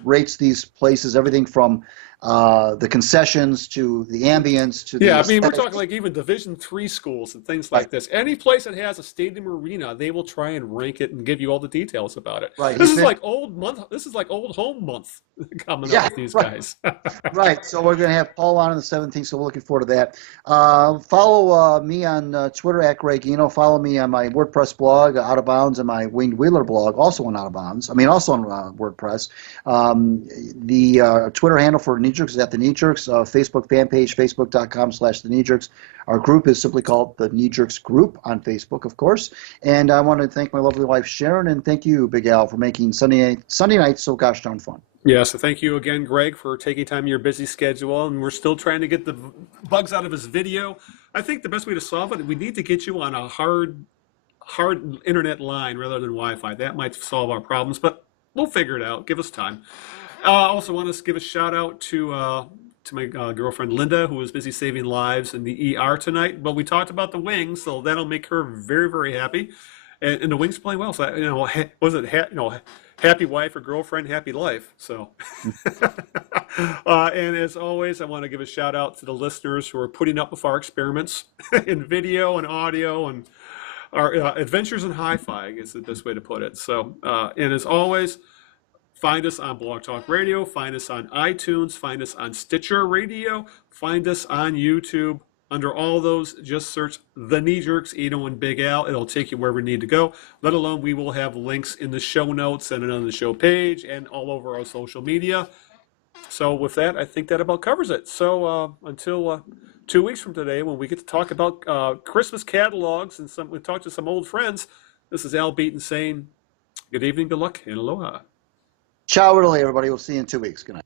rates these places, everything from the concessions to the ambience to I mean, we're talking like even Division III schools and things like this. Any place that has a stadium arena, they will try and rank it and give you all the details about it. Right. This is like old home month coming up with these guys. Right. So we're going to have Paul on the 17th, so we're looking forward to that. Follow me on Twitter at Greg-Eno. Follow me on my WordPress blog, Out of Bounds, and my Wayne Wheeler blog, also on Out of Bounds. Also on WordPress. The Twitter handle for Knee Jerks is at the Knee Jerks. Facebook fan page, facebook.com/the Knee Jerks. Our group is simply called the Knee Jerks Group on Facebook, of course. And I want to thank my lovely wife, Sharon, and thank you, Big Al, for making Sunday nights so gosh darn fun. Yeah, so thank you again, Greg, for taking time in your busy schedule. And we're still trying to get the bugs out of his video. I think the best way to solve it, we need to get you on a hard internet line rather than Wi-Fi. That might solve our problems, but we'll figure it out. Give us time. I also want to give a shout out to my girlfriend Linda, who was busy saving lives in the ER tonight. But we talked about the Wings, so that'll make her very, very happy. And the Wings play well. So happy wife or girlfriend, happy life. So, and as always, I want to give a shout out to the listeners who are putting up with our experiments in video and audio and our adventures in hi-fi, I guess is the best way to put it. So, and as always, find us on Blog Talk Radio, find us on iTunes, find us on Stitcher Radio, find us on YouTube. Under all those, just search The Knee Jerks, Eno and Big Al. It'll take you wherever you need to go. Let alone, we will have links in the show notes and on the show page and all over our social media. So with that, I think that about covers it. So until 2 weeks from today, when we get to talk about Christmas catalogs and we talk to some old friends, this is Al Beaton saying good evening, good luck, and aloha. Ciao, everybody. We'll see you in 2 weeks. Good night.